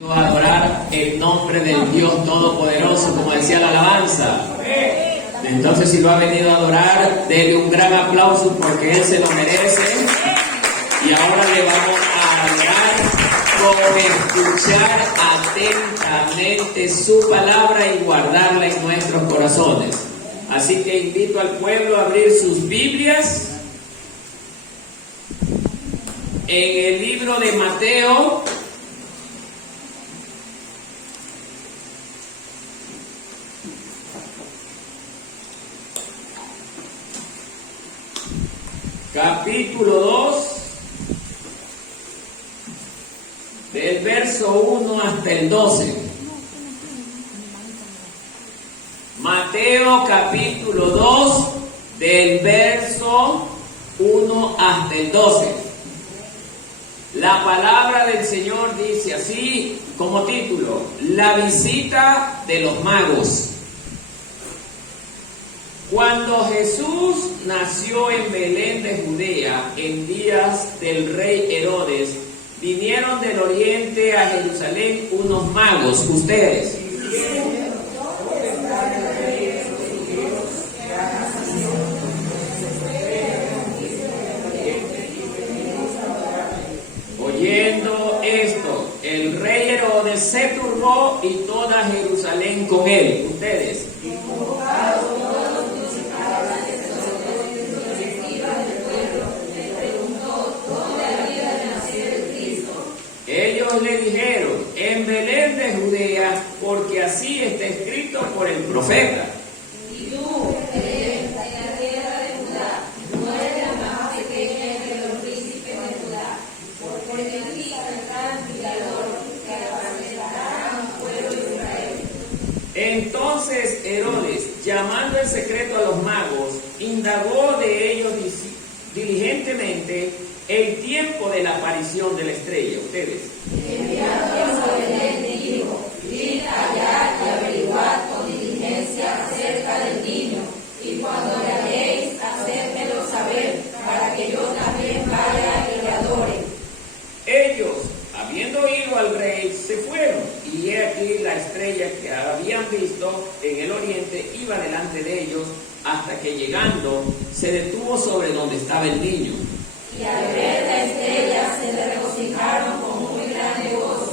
A adorar el nombre del Dios Todopoderoso, como decía la alabanza. Entonces, si lo ha venido a adorar, denle un gran aplauso porque Él se lo merece. Y ahora le vamos a adorar con escuchar atentamente su palabra y guardarla en nuestros corazones. Así que invito al pueblo a abrir sus Biblias en el libro de Mateo. Capítulo 2, del verso 1 hasta el 12. Mateo capítulo 2, del verso 1 hasta el 12. La palabra del Señor dice así como título: La visita de los magos. Cuando Jesús nació en Belén de Judea, en días del rey Herodes, vinieron del oriente a Jerusalén unos magos, ustedes. Oyendo esto, el rey Herodes se turbó y toda Jerusalén con él, ustedes. Ellos le dijeron: en Belén de Judea, porque así está escrito por el profeta. Y tú, Belén, en la tierra de Judá, no eres la más pequeña entre los príncipes de Judá, porque de ti saldrá el Criador que apacentará a mi pueblo Israel. Entonces Herodes, llamando en secreto a los magos, indagó de ellos diligentemente el tiempo de la aparición de la estrella. Ustedes. Enviándolos a Belén, dijo: id allá y averiguad con diligencia acerca del niño, y cuando le halléis, hacérmelo saber, para que yo también vaya y le adore. Ellos, habiendo oído al rey, se fueron, y he aquí la estrella que habían visto en el oriente iba delante de ellos, hasta que llegando se detuvo sobre donde estaba el niño. Y al ver la estrella se le regocijaron con muy grande gozo.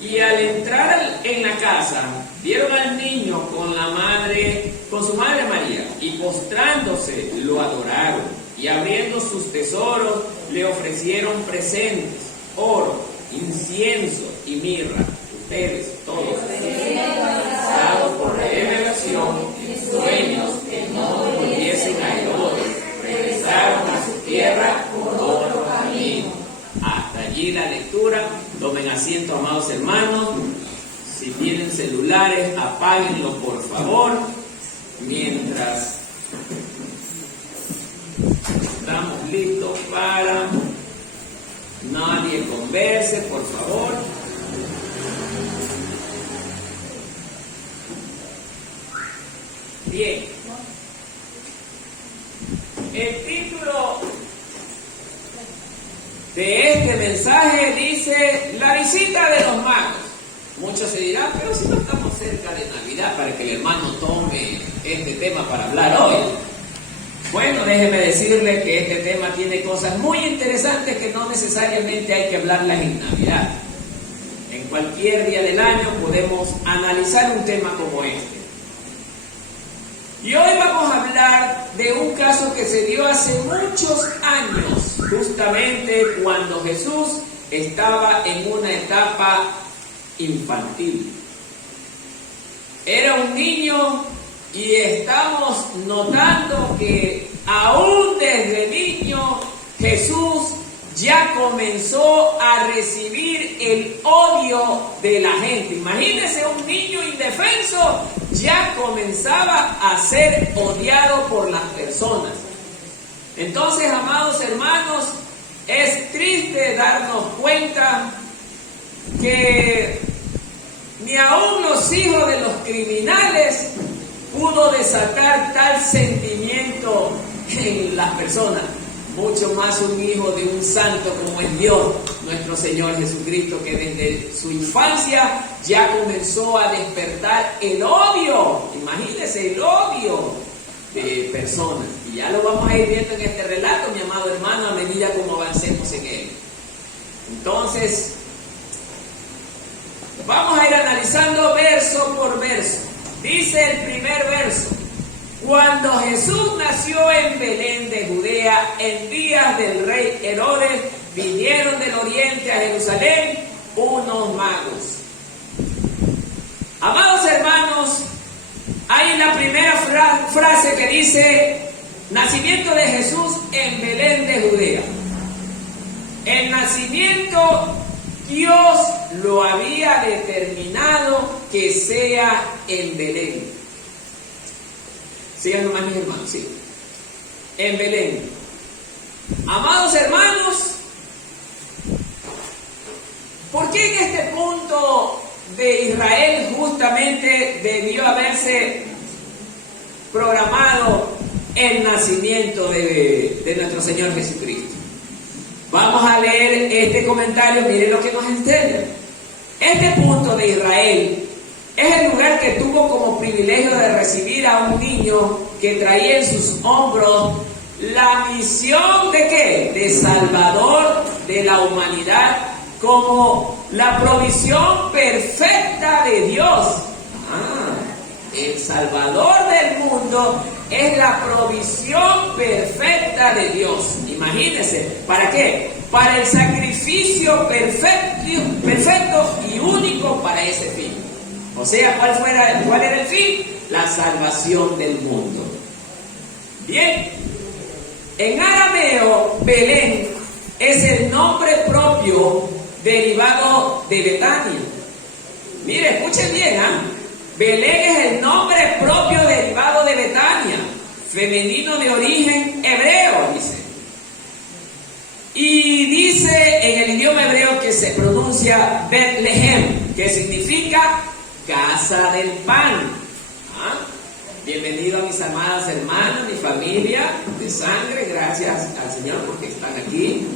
Y al entrar en la casa, vieron al niño con su madre María, y postrándose lo adoraron, y abriendo sus tesoros le ofrecieron presentes: oro, incienso y mirra. Ustedes todos, dados por revelación, en sueños que no volviesen a Herodes, regresaron a su tierra por otro camino. Hasta allí la lectura. Tomen asiento, amados hermanos. Si tienen celulares, apáguenlo por favor, mientras estamos listos para... Nadie converse, por favor. Bien. El título de este mensaje dice: la visita de los magos. Muchos se dirán: pero si no estamos cerca de Navidad para que el hermano tome este tema para hablar hoy. Bueno, déjeme decirle que este tema tiene cosas muy interesantes que no necesariamente hay que hablarlas en Navidad. En cualquier día del año podemos analizar un tema como este. Y hoy vamos a hablar de un caso que se dio hace muchos años, justamente cuando Jesús estaba en una etapa infantil. Era un niño y estamos notando que aún desde niño Jesús ya comenzó a recibir el odio de la gente. Imagínense, un niño indefenso ya comenzaba a ser odiado por las personas. Entonces, amados hermanos, es triste darnos cuenta que ni aún los hijos de los criminales pudo desatar tal sentimiento en las personas. mucho más un hijo de un santo como es Dios, nuestro Señor Jesucristo, que desde su infancia ya comenzó a despertar el odio, imagínense, el odio de personas. Y ya lo vamos a ir viendo en este relato, mi amado hermano, a medida como avancemos en él. Entonces, vamos a ir analizando verso por verso. Dice el primer verso: cuando Jesús nació en Belén de Judea, en días del rey Herodes, vinieron del oriente a Jerusalén unos magos. Amados hermanos, hay la primera frase que dice: nacimiento de Jesús en Belén de Judea. El nacimiento Dios lo había determinado que sea en Belén. Sigan nomás, mis hermanos, sí. En Belén. Amados hermanos, ¿por qué en este punto de Israel justamente debió haberse programado el nacimiento de nuestro Señor Jesucristo? Vamos a leer este comentario, miren lo que nos enseña. Este punto de Israel es el lugar que tuvo como privilegio de recibir a un niño que traía en sus hombros la misión de ¿qué? De Salvador de la humanidad, como la provisión perfecta de Dios. El Salvador del mundo es la provisión perfecta de Dios. Imagínense, ¿para qué? Para el sacrificio perfecto y único para ese fin. O sea, ¿cuál era el fin? La salvación del mundo. Bien, en arameo, Belén es el nombre propio derivado de Betania. Mire, escuchen bien, Belén es el nombre propio derivado de Betania, femenino de origen hebreo, dice. Y dice en el idioma hebreo que se pronuncia Betlehem, que significa casa del pan. Bienvenido a mis amadas hermanas, mi familia de sangre, gracias al Señor porque están aquí.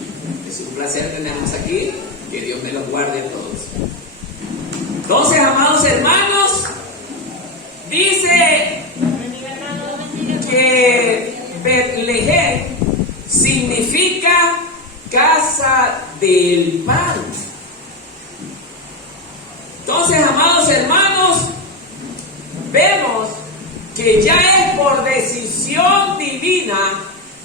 Es un placer tenerlos aquí, que Dios me los guarde a todos. Entonces, amados hermanos, dice que Betlehem significa casa del pan. Entonces, amados hermanos, vemos que ya es por decisión divina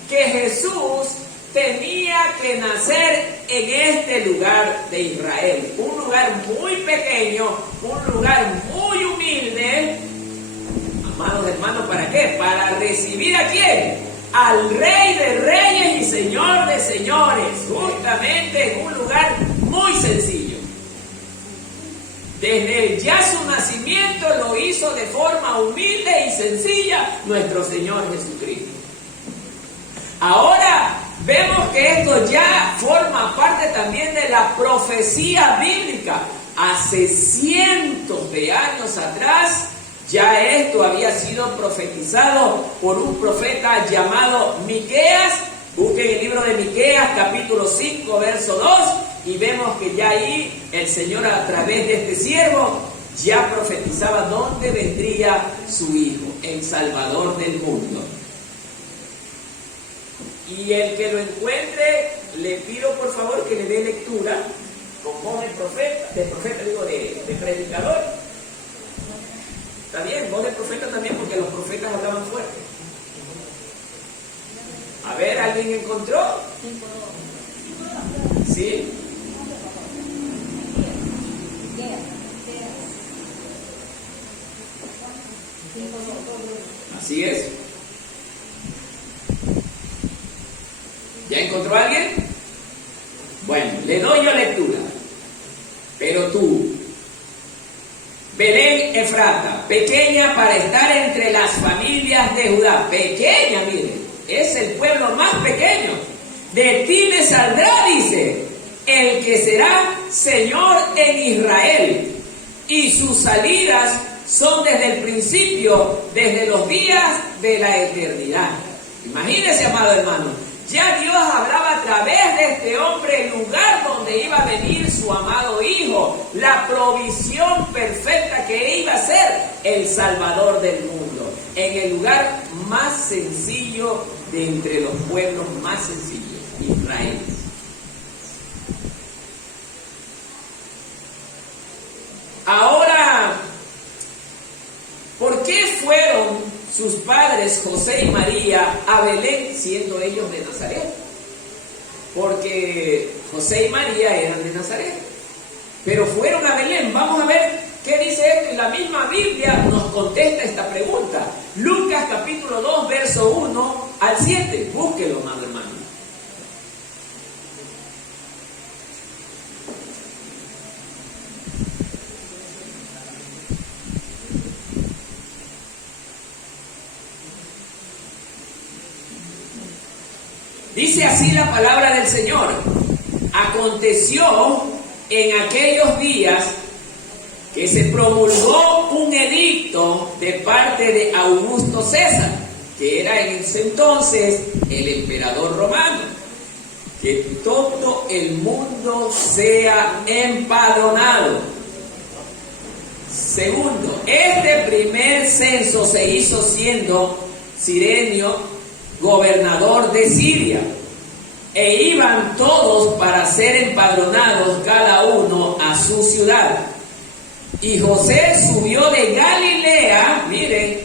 que Jesús tenía que nacer en este lugar de Israel, un lugar muy pequeño, un lugar muy humilde. Amados hermanos, ¿para qué? Para recibir ¿a quién? Al Rey de Reyes y Señor de Señores, justamente en un lugar muy sencillo. Desde ya su nacimiento lo hizo de forma humilde y sencilla nuestro Señor Jesucristo. Ahora vemos que esto ya forma parte también de la profecía bíblica. Hace cientos de años atrás, ya esto había sido profetizado por un profeta llamado Miqueas. Busquen el libro de Miqueas, capítulo 5, verso 2, y vemos que ya ahí el Señor, a través de este siervo, ya profetizaba dónde vendría su Hijo, el Salvador del mundo. Y el que lo encuentre, le pido por favor que le dé lectura con voz de predicador. Está bien, voz de profeta también, porque los profetas hablaban fuerte. A ver, ¿alguien encontró? ¿Sí? Así es. ¿Ya encontró a alguien? Bueno, le doy yo lectura. Pero tú, Belén Efrata, pequeña para estar entre las familias de Judá, pequeña, mire, es el pueblo más pequeño. De ti me saldrá, dice, el que será Señor en Israel, y sus salidas son desde el principio, desde los días de la eternidad. Imagínese, amado hermano, Ya Dios hablaba a través de este hombre el lugar donde iba a venir su amado Hijo, la provisión perfecta que iba a ser el Salvador del mundo, en el lugar más sencillo de entre los pueblos más sencillos, Israel. Ahora, ¿por qué fueron sus padres José y María a Belén siendo ellos de Nazaret? Porque José y María eran de Nazaret, pero fueron a Belén. Vamos a ver qué dice esto. La misma Biblia nos contesta esta pregunta. Lucas capítulo 2, verso 1 al 7. Búsquelo, amado hermano. Dice así la palabra del Señor. Aconteció en aquellos días que se promulgó un edicto de parte de Augusto César, que era en ese entonces el emperador romano, que todo el mundo sea empadronado. Segundo, este primer censo se hizo siendo Cirenio gobernador de Siria, e iban todos para ser empadronados cada uno a su ciudad. Y José subió de Galilea, miren,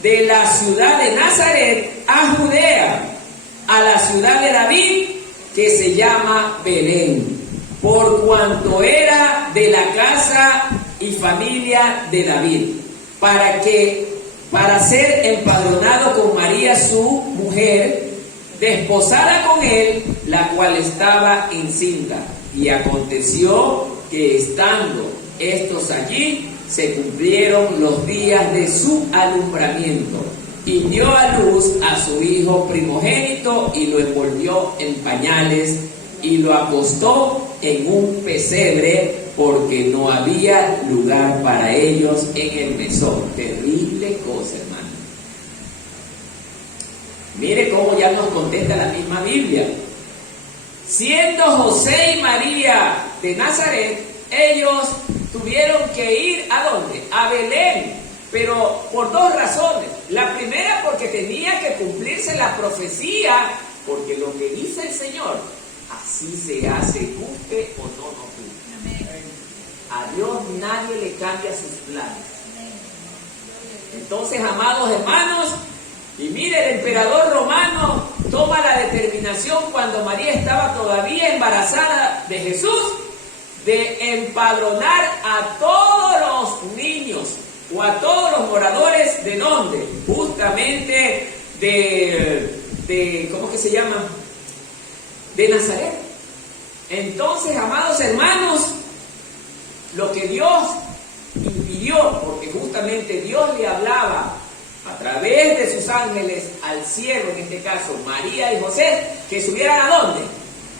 de la ciudad de Nazaret a Judea, a la ciudad de David, que se llama Belén, por cuanto era de la casa y familia de David, para ser empadronado con María su mujer, desposada con él, la cual estaba encinta. Y aconteció que estando estos allí, se cumplieron los días de su alumbramiento, y dio a luz a su hijo primogénito, y lo envolvió en pañales, y lo acostó en un pesebre, porque no había lugar para ellos en el mesón. Terrible cosa, hermano. Mire cómo ya nos contesta la misma Biblia. Siendo José y María de Nazaret, ellos tuvieron que ir ¿a dónde? A Belén, pero por dos razones. La primera, porque tenía que cumplirse la profecía, porque lo que dice el Señor, así se hace, guste o no nos guste. A Dios nadie le cambia sus planes. Entonces, amados hermanos, y mire, el emperador romano toma la determinación cuando María estaba todavía embarazada de Jesús, de empadronar a todos los niños o a todos los moradores de ¿dónde? Justamente de ¿cómo que se llama? De Nazaret. Entonces, amados hermanos, lo que Dios impidió, porque justamente Dios le hablaba a través de sus ángeles al cielo, en este caso María y José, que subieran ¿a dónde?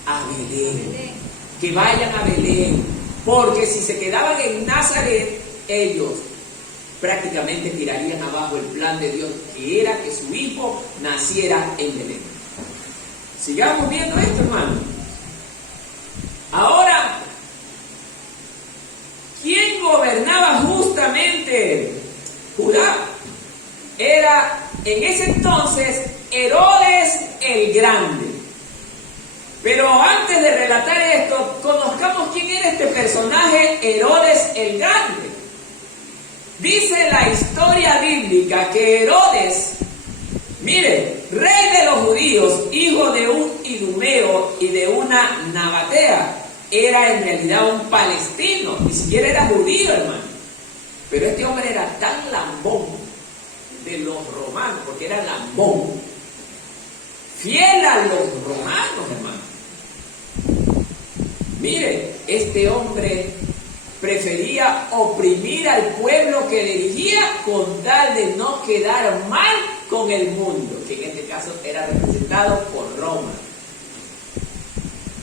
A Belén. Que vayan a Belén, porque si se quedaban en Nazaret, ellos prácticamente tirarían abajo el plan de Dios, que era que su hijo naciera en Belén. Sigamos viendo esto, hermano. Ahora, ¿quién gobernaba justamente Judá? Era en ese entonces Herodes el Grande. Pero antes de relatar esto, conozcamos quién era este personaje, Herodes el Grande. Dice la historia bíblica que Herodes, mire, rey de los judíos, hijo de un idumeo y de una nabatea, era en realidad un palestino, ni siquiera era judío, hermano. Pero este hombre era tan lambón de los romanos, porque era lambón, fiel a los romanos, hermano. Mire, este hombre prefería oprimir al pueblo que dirigía con tal de no quedar mal con el mundo, que en este caso era representado por Roma.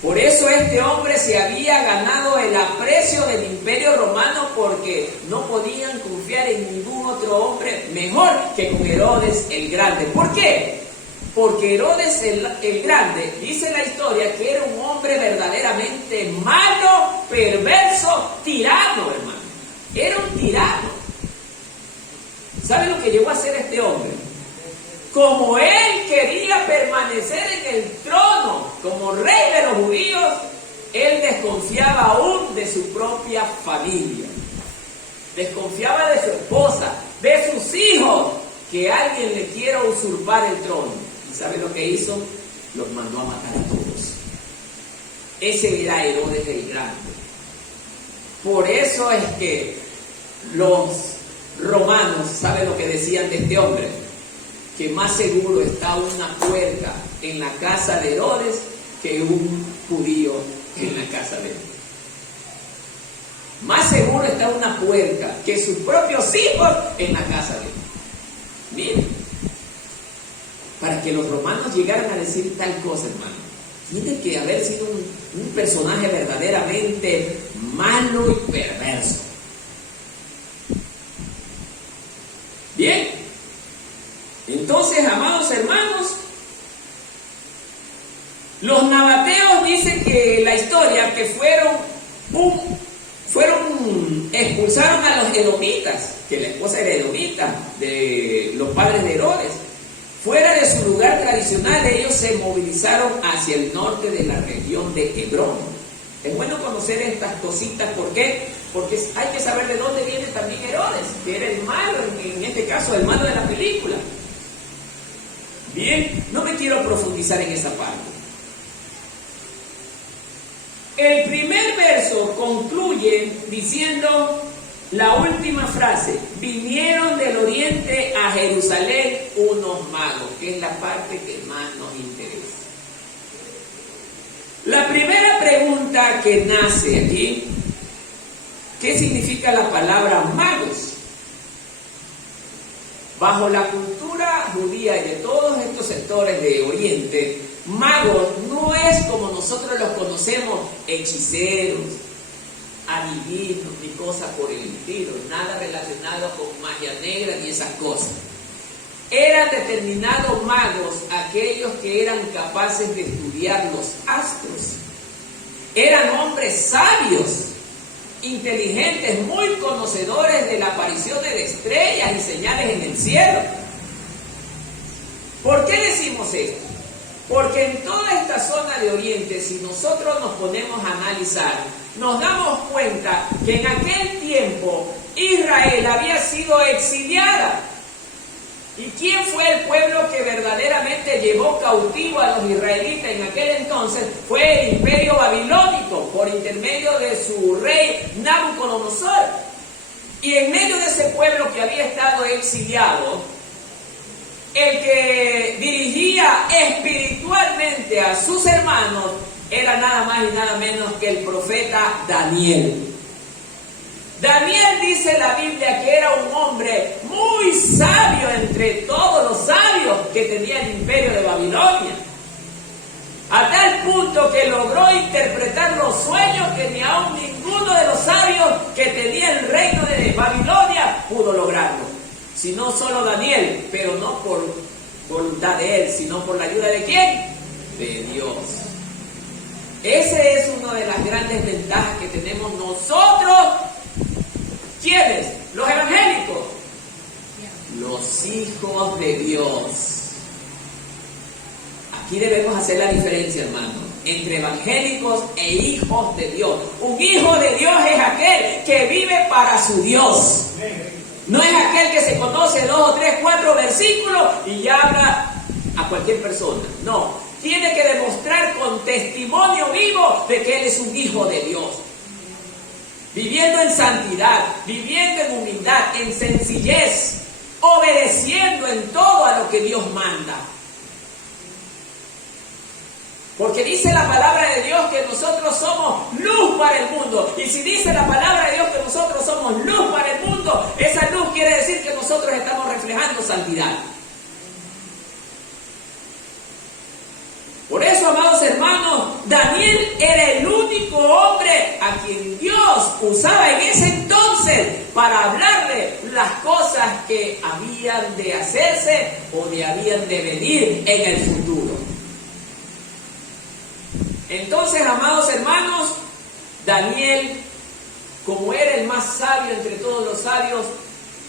Por eso este hombre se había ganado el aprecio del Imperio Romano, porque no podían confiar en ningún otro hombre mejor que con Herodes el Grande. ¿Por qué? Porque Herodes el Grande, dice la historia, que era un hombre verdaderamente malo, perverso, tirano, hermano. Era un tirano. ¿Sabe lo que llegó a hacer este hombre? Como él quería permanecer en el trono como rey de los judíos, él desconfiaba aún de su propia familia. Desconfiaba de su esposa, de sus hijos, que alguien le quiera usurpar el trono. ¿Y sabe lo que hizo? Los mandó a matar a todos. Ese era Herodes el Grande. Por eso es que los romanos, ¿sabe lo que decían de este hombre? Que más seguro está una puerca en la casa de Herodes que un judío en la casa de él. Más seguro está una puerca que sus propios hijos en la casa de él. Miren, para que los romanos llegaran a decir tal cosa, hermano, tiene que haber sido un personaje verdaderamente malo y perverso. Bien, entonces, amados hermanos, los nabateos dicen que la historia que expulsaron a los edomitas, que la esposa era edomita de los padres de Herodes. Fuera de su lugar tradicional, ellos se movilizaron hacia el norte de la región de Hebrón. Es bueno conocer estas cositas, ¿por qué? Porque hay que saber de dónde viene también Herodes, que era el malo, en este caso el malo de la película. Bien, no me quiero profundizar en esa parte. El primer verso concluye diciendo la última frase: vinieron del oriente a Jerusalén unos magos, que es la parte que más nos interesa. La primera pregunta que nace aquí: ¿qué significa la palabra magos? Bajo la cultura judía y de todos estos sectores de Oriente, magos no es como nosotros los conocemos, hechiceros, adivinos, ni cosas por el estilo, nada relacionado con magia negra ni esas cosas. Eran determinados magos aquellos que eran capaces de estudiar los astros. Eran hombres sabios, inteligentes, muy conocedores de la aparición de estrellas y señales en el cielo. ¿Por qué decimos esto? Porque en toda esta zona de Oriente, si nosotros nos ponemos a analizar, nos damos cuenta que en aquel tiempo Israel había sido exiliada. ¿Y quién fue el pueblo que verdaderamente llevó cautivo a los israelitas en aquel entonces? Fue el imperio babilónico, por intermedio de su rey Nabucodonosor. Y en medio de ese pueblo que había estado exiliado, el que dirigía espiritualmente a sus hermanos era nada más y nada menos que el profeta Daniel. Daniel, dice la Biblia, que era un hombre muy sabio entre todos los sabios que tenía el imperio de Babilonia, a tal punto que logró interpretar los sueños que ni aun ninguno de los sabios que tenía el reino de Babilonia pudo lograrlo, sino solo Daniel, pero no por voluntad de él, sino por la ayuda de ¿quién? De Dios. Ese es una de las grandes ventajas que tenemos nosotros. ¿Quiénes? Los evangélicos. Los hijos de Dios. Aquí debemos hacer la diferencia, hermano, entre evangélicos e hijos de Dios. Un hijo de Dios es aquel que vive para su Dios. No es aquel que se conoce 2 o 3, 4 versículos y ya habla a cualquier persona. No, tiene que demostrar con testimonio vivo de que él es un hijo de Dios. Viviendo en santidad, viviendo en humildad, en sencillez, obedeciendo en todo a lo que Dios manda. Porque dice la palabra de Dios que nosotros somos luz para el mundo. Y si dice la palabra de Dios que nosotros somos luz para el mundo, esa luz quiere decir que nosotros estamos reflejando santidad. Por eso, amados hermanos, Daniel era el único hombre a quien Dios usaba en ese entonces para hablarle las cosas que habían de hacerse o habían de venir en el futuro. Entonces, amados hermanos, Daniel, como era el más sabio entre todos los sabios,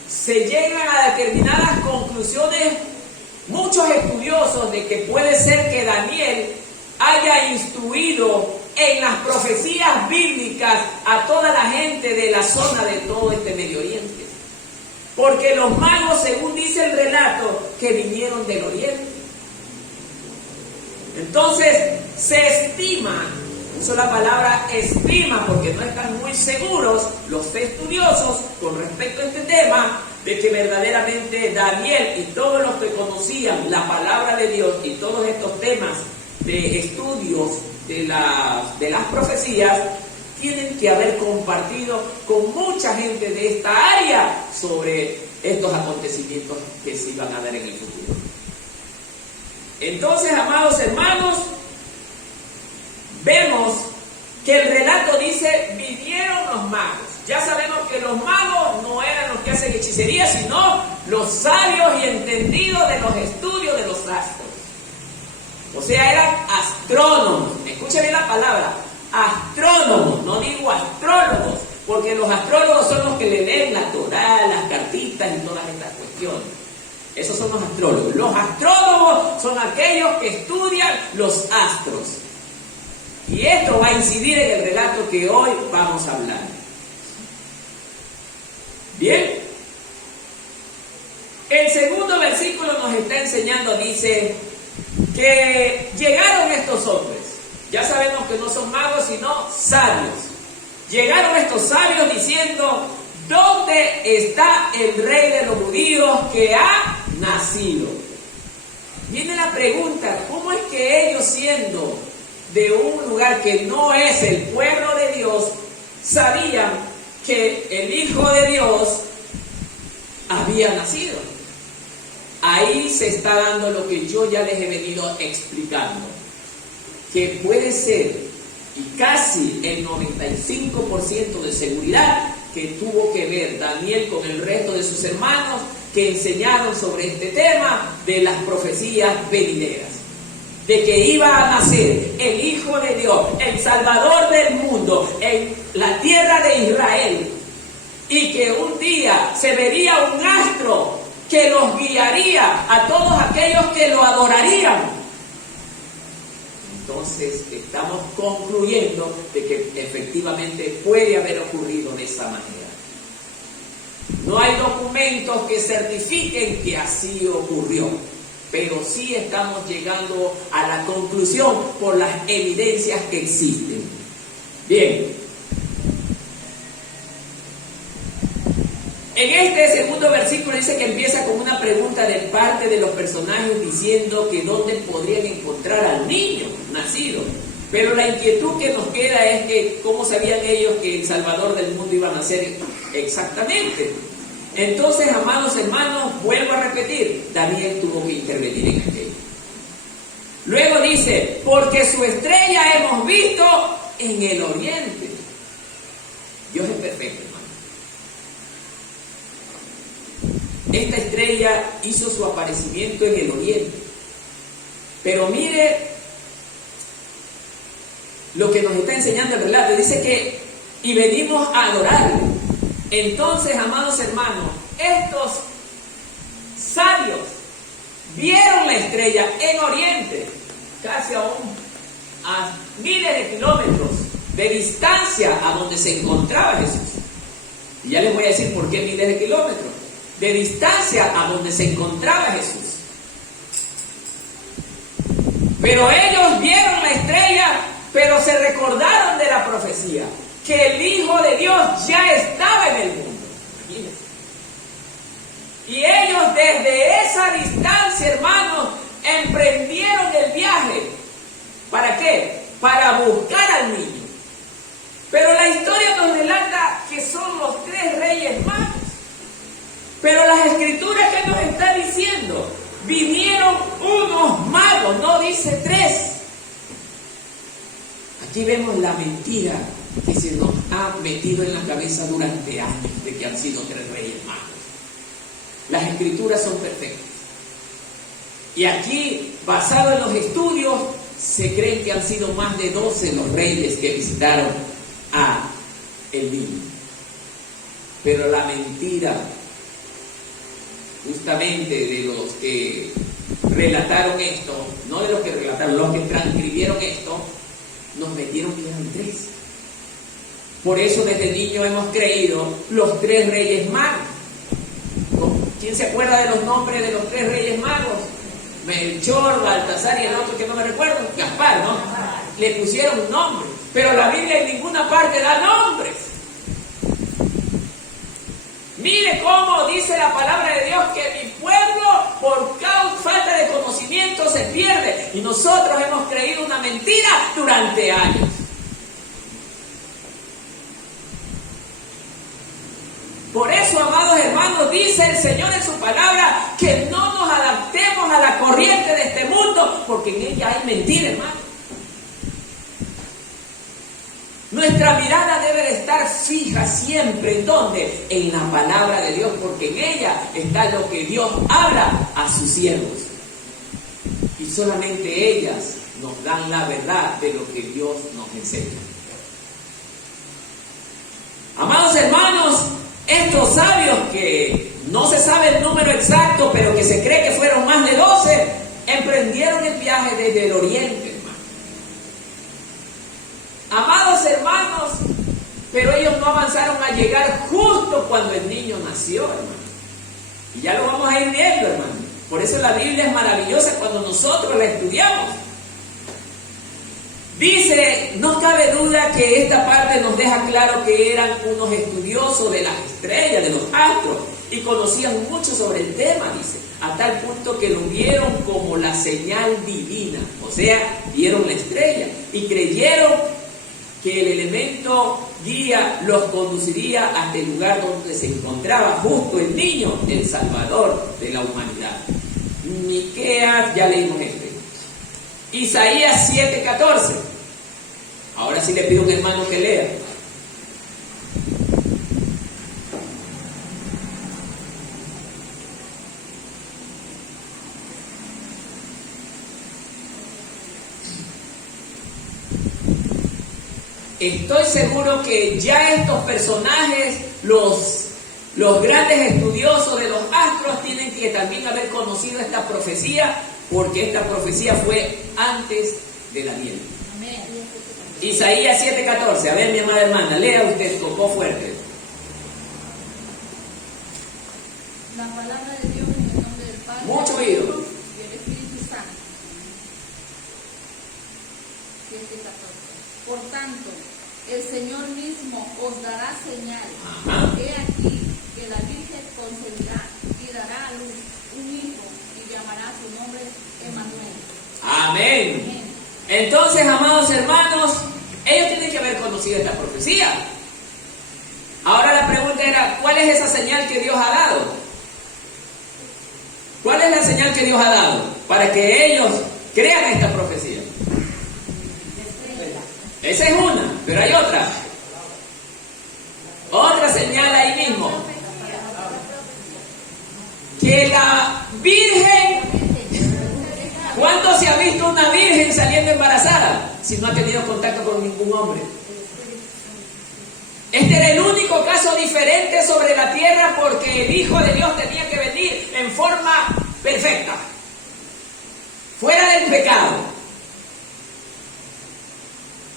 se llegan a determinadas conclusiones muchos estudiosos de que puede ser que Daniel haya instruido en las profecías bíblicas a toda la gente de la zona de todo este Medio Oriente. Porque los magos, según dice el relato, que vinieron del Oriente. Entonces, se estima, uso la palabra estima porque no están muy seguros los estudiosos con respecto a este tema, de que verdaderamente Daniel y todos los que conocían la palabra de Dios y todos estos temas de estudios de las profecías tienen que haber compartido con mucha gente de esta área sobre estos acontecimientos que se iban a dar en el futuro. Entonces, amados hermanos, vemos que el relato dice, vinieron los magos. Ya sabemos que los magos no eran los que hacen hechicería, sino los sabios y entendidos de los estudios de los astros. O sea, eran astrónomos. Escuchen bien la palabra, astrónomos, no digo astrólogos, porque los astrólogos son los que le leen la Torá, las cartitas y todas estas cuestiones. Esos son los astrólogos. Los astrólogos son aquellos que estudian los astros. Y esto va a incidir en el relato que hoy vamos a hablar. Bien. El segundo versículo nos está enseñando, dice, que llegaron estos hombres. Ya sabemos que no son magos, sino sabios. Llegaron estos sabios diciendo, ¿dónde está el rey de los judíos que ha nacido? Viene la pregunta, ¿cómo es que ellos, siendo de un lugar que no es el pueblo de Dios, sabían que el Hijo de Dios había nacido? Ahí se está dando lo que yo ya les he venido explicando, que puede ser, y casi el 95% de seguridad, que tuvo que ver Daniel con el resto de sus hermanos que enseñaron sobre este tema de las profecías venideras, de que iba a nacer el Hijo de Dios, el Salvador del mundo, en la tierra de Israel, y que un día se vería un astro que los guiaría a todos aquellos que lo adorarían. Entonces estamos concluyendo de que efectivamente puede haber ocurrido de esa manera. No hay documentos que certifiquen que así ocurrió, pero sí estamos llegando a la conclusión por las evidencias que existen. Bien. En este segundo versículo dice que empieza con una pregunta de parte de los personajes diciendo que dónde podrían encontrar al niño nacido. Pero la inquietud que nos queda es que cómo sabían ellos que el Salvador del mundo iba a nacer exactamente. Entonces, amados hermanos, vuelvo a repetir, Daniel tuvo que intervenir en aquello. Luego dice, porque su estrella hemos visto en el oriente. Dios es perfecto. Esta estrella hizo su aparecimiento en el oriente. Pero mire lo que nos está enseñando el relato. Dice que, y venimos a adorarle. Entonces, amados hermanos, estos sabios vieron la estrella en oriente, casi a miles de kilómetros de distancia a donde se encontraba Jesús. Y ya les voy a decir por qué miles de kilómetros. De distancia a donde se encontraba Jesús. Pero ellos vieron la estrella, pero se recordaron de la profecía, que el Hijo de Dios ya estaba en el mundo. Imagínense. Y ellos desde esa distancia, hermanos, emprendieron el viaje. ¿Para qué? Para buscar al niño. Pero la historia nos relata que son los 3 reyes magos. Pero las escrituras que nos está diciendo, vinieron unos magos, no dice 3. Aquí vemos la mentira que se nos ha metido en la cabeza durante años de que han sido 3 reyes magos. Las escrituras son perfectas. Y aquí, basado en los estudios, se cree que han sido más de 12 los reyes que visitaron a el niño. Pero la mentira, justamente de los que relataron esto, no de los que relataron, los que transcribieron esto, nos metieron que eran 3. Por eso desde niño hemos creído los 3 reyes magos. ¿Quién se acuerda de los nombres de los 3 reyes magos? Melchor, Baltasar y el otro que no me recuerdo, Gaspar, ¿no? Le pusieron nombres, pero la Biblia en ninguna parte da nombres. Mire cómo dice la palabra de Dios que mi pueblo por falta de conocimiento se pierde, y nosotros hemos creído una mentira durante años. Por eso, amados hermanos, dice el Señor en su palabra que no nos adaptemos a la corriente de este mundo, porque en ella hay mentira, hermano. Nuestra mirada debe de estar fija siempre, ¿en dónde? En la palabra de Dios, porque en ella está lo que Dios habla a sus siervos. Y solamente ellas nos dan la verdad de lo que Dios nos enseña. Amados hermanos, estos sabios, que no se sabe el número exacto, pero que se cree que fueron más de 12, emprendieron el viaje desde el oriente, hermano. Amados hermanos, pero ellos no avanzaron a llegar justo cuando el niño nació, hermano. Y ya lo vamos a ir viendo, hermano. Por eso la Biblia es maravillosa cuando nosotros la estudiamos. Dice, no cabe duda que esta parte nos deja claro que eran unos estudiosos de las estrellas, de los astros, y conocían mucho sobre el tema, dice, a tal punto que lo vieron como la señal divina, o sea, vieron la estrella, y creyeron que el elemento guía los conduciría hasta el lugar donde se encontraba justo el niño, el Salvador de la humanidad. Miqueas, ya leímos este. Isaías 7:14. Ahora sí le pido a un hermano que lea. Estoy seguro que ya estos personajes, los grandes estudiosos de los astros, tienen que también haber conocido esta profecía, porque esta profecía fue antes de la miel. Amén. Isaías 7:14. A ver, mi amada hermana, lea usted, tocó fuerte. La palabra de Dios en el nombre del Padre, mucho oído, y el Espíritu Santo. 7:14. Por tanto, el Señor mismo os dará señal. He aquí que la Virgen concebirá y dará a luz un hijo y llamará su nombre Emmanuel. Amén. Amén. Entonces, amados hermanos, ellos tienen que haber conocido esta profecía. Ahora la pregunta era, ¿cuál es esa señal que Dios ha dado? ¿Cuál es la señal que Dios ha dado para que ellos crean esta profecía? Esa es una, pero hay otra. Otra señal ahí mismo. Que la Virgen, ¿cuándo se ha visto una virgen saliendo embarazada si no ha tenido contacto con ningún hombre? Este era el único caso diferente sobre la tierra, porque el Hijo de Dios tenía que venir en forma perfecta, fuera del pecado.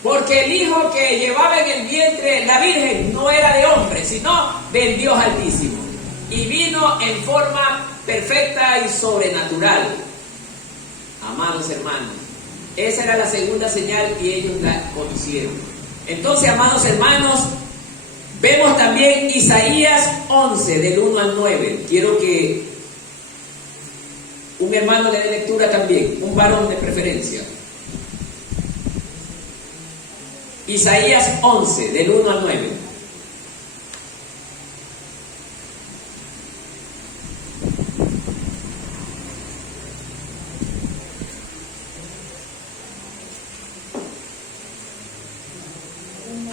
Porque el hijo que llevaba en el vientre la Virgen no era de hombre, sino del Dios Altísimo. Y vino en forma perfecta y sobrenatural. Amados hermanos, esa era la segunda señal y ellos la conocieron. Entonces, amados hermanos, vemos también Isaías 11, del 1 al 9. Quiero que un hermano le dé lectura también, un varón de preferencia. Isaías 11, del 1 al 9.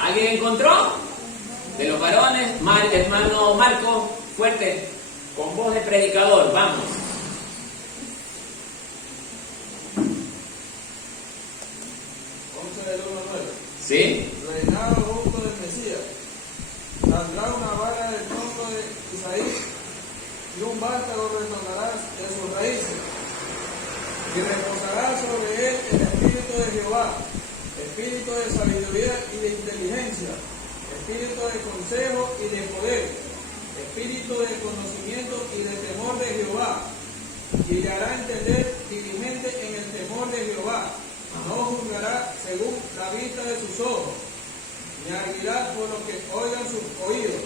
¿Alguien encontró? De los varones, hermano Marco, fuerte, con voz de predicador, vamos. 11 del 1 al 9. ¿Sí? Reinado junto del Mesías. Saldrá una vara del tronco de Isaí y un vástago retornará de sus raíces. Y reposará sobre él el espíritu de Jehová, espíritu de sabiduría y de inteligencia, espíritu de consejo y de poder, espíritu de conocimiento y de temor de Jehová, y le hará entender diligente en el temor de Jehová. No juzgará según la vista de sus ojos, ni arguirá por lo que oigan sus oídos,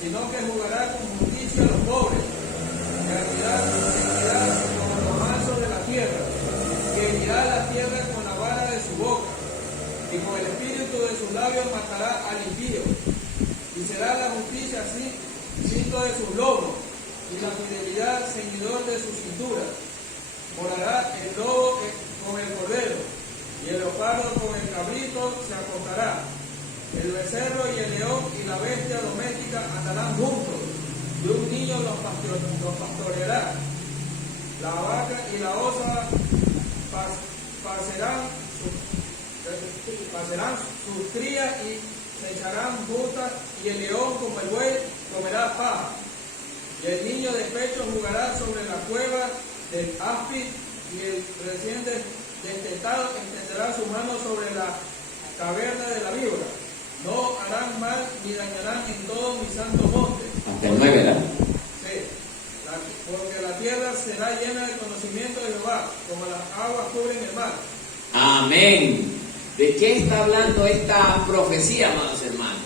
sino que juzgará con justicia a los pobres, y arguirá con equidad con los mansos de la tierra, que herirá la tierra con la vara de su boca, y con el espíritu de sus labios matará al impío, y será la justicia así cinto de sus lomos, y la fidelidad ceñidor de su cintura. Morará el lobo con el cordero, y el leopardo con el cabrito se acostará. El becerro y el león y la bestia doméstica andarán juntos, y un niño los pastoreará. La vaca y la osa pasarán sus crías y se echarán juntas, y el león como el buey comerá paja. Y el niño de pecho jugará sobre la cueva del áspid, y el recién destetado extenderá su mano sobre la caverna de la víbora. No harán mal ni dañarán en todo mi santo monte. Hasta el 9, ¿verdad? Sí, porque la tierra será llena de conocimiento de Jehová, como las aguas cubren el mar. Amén. ¿De qué está hablando esta profecía, amados hermanos?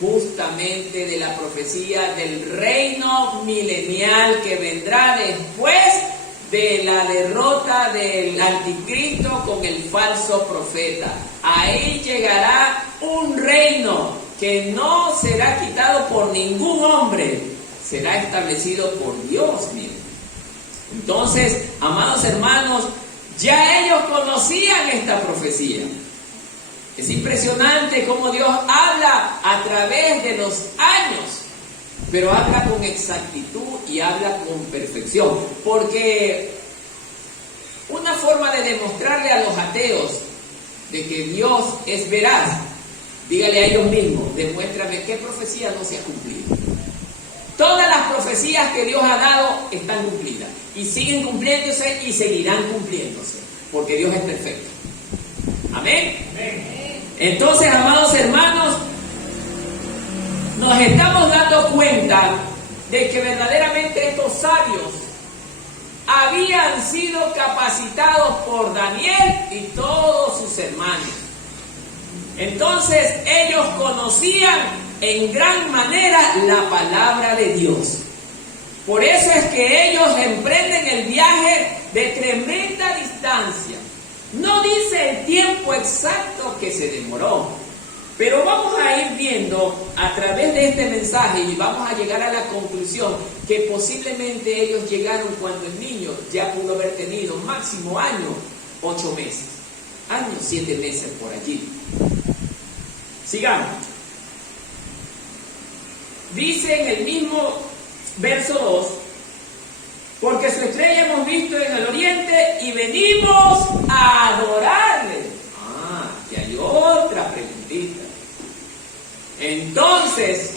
Justamente de la profecía del reino milenial que vendrá después de la derrota del anticristo con el falso profeta. Ahí llegará un reino que no será quitado por ningún hombre, será establecido por Dios mismo. Entonces, amados hermanos, ya ellos conocían esta profecía. Es impresionante cómo Dios habla a través de los años, pero habla con exactitud y habla con perfección. Porque una forma de demostrarle a los ateos de que Dios es veraz, dígale a ellos mismos, demuéstrame qué profecía no se ha cumplido. Todas las profecías que Dios ha dado están cumplidas y siguen cumpliéndose y seguirán cumpliéndose, porque Dios es perfecto. Amén. Entonces, amados hermanos, nos estamos dando cuenta de que verdaderamente estos sabios habían sido capacitados por Daniel y todos sus hermanos. Entonces ellos conocían en gran manera la palabra de Dios. Por eso es que ellos emprenden el viaje de tremenda distancia. No dice el tiempo exacto que se demoró, pero vamos a ir viendo a través de este mensaje y vamos a llegar a la conclusión que posiblemente ellos llegaron cuando el niño ya pudo haber tenido máximo año 8 meses, año 7 meses por allí. Sigamos. Dice en el mismo verso 2, porque su estrella hemos visto en el oriente y venimos a adorarle. Que hay otra preguntita. Entonces,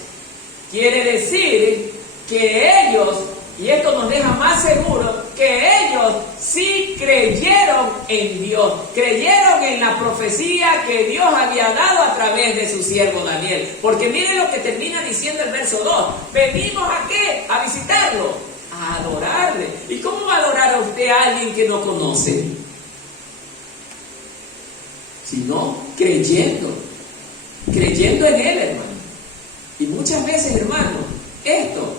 quiere decir que ellos, y esto nos deja más seguros, que ellos sí creyeron en Dios, creyeron en la profecía que Dios había dado a través de su siervo Daniel. Porque miren lo que termina diciendo el verso 2, venimos ¿a qué? A visitarlo, a adorarle. ¿Y cómo va a adorar a usted a alguien que no conoce? Sino creyendo en Él, hermano. Y muchas veces, hermano, esto,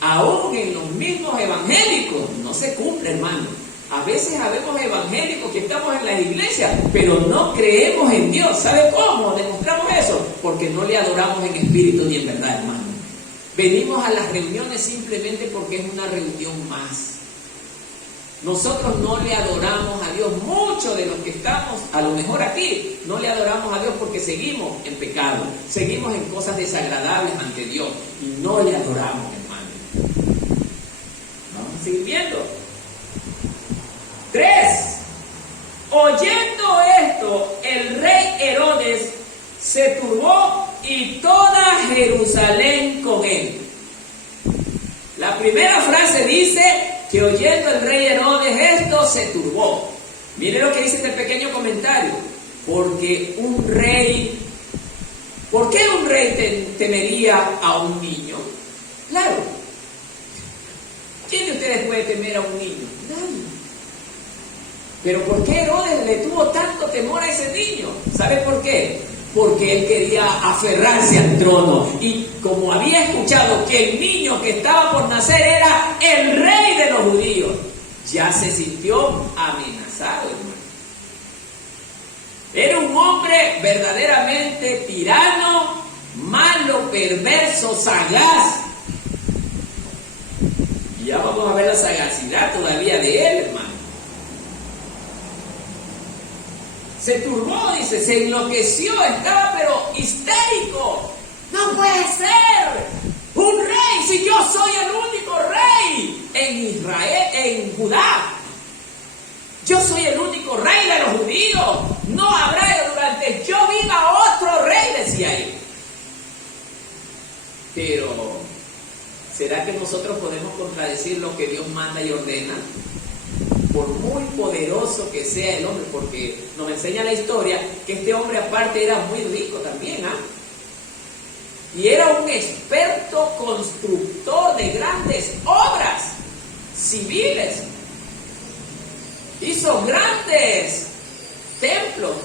aún en los mismos evangélicos, no se cumple, hermano. A veces habemos evangélicos que estamos en las iglesias, pero no creemos en Dios. ¿Sabe cómo demostramos eso? Porque no le adoramos en espíritu ni en verdad, hermano. Venimos a las reuniones simplemente porque es una reunión más. Nosotros no le adoramos a Dios. Muchos de los que estamos, a lo mejor aquí, no le adoramos a Dios porque seguimos en pecado, seguimos en cosas desagradables ante Dios y no le adoramos, hermano. Vamos a seguir viendo. 3. Oyendo esto, el rey Herodes se turbó y toda Jerusalén con él. La primera frase dice que oyendo el rey Herodes esto, se turbó. Mire lo que dice este pequeño comentario. Porque un rey, ¿por qué un rey temería a un niño? Claro. ¿Quién de ustedes puede temer a un niño? Nadie. Pero ¿por qué Herodes le tuvo tanto temor a ese niño? ¿Sabe por qué? Porque él quería aferrarse al trono. Y como había escuchado que el niño que estaba por nacer era el rey de los judíos, ya se sintió amenazado, hermano. Era un hombre verdaderamente tirano, malo, perverso, sagaz. Y ya vamos a ver la sagacidad todavía de él, hermano. Se turbó, dice, se enloqueció, estaba pero histérico. ¡No puede ser! ¡Un rey! Si yo soy el único rey en Israel, en Judá. Yo soy el único rey de los judíos. No habrá durante yo viva otro rey, decía él. Pero, ¿será que nosotros podemos contradecir lo que Dios manda y ordena? Por muy poderoso que sea el hombre, porque nos enseña la historia que este hombre aparte era muy rico también, y era un experto constructor de grandes obras civiles. Hizo grandes templos,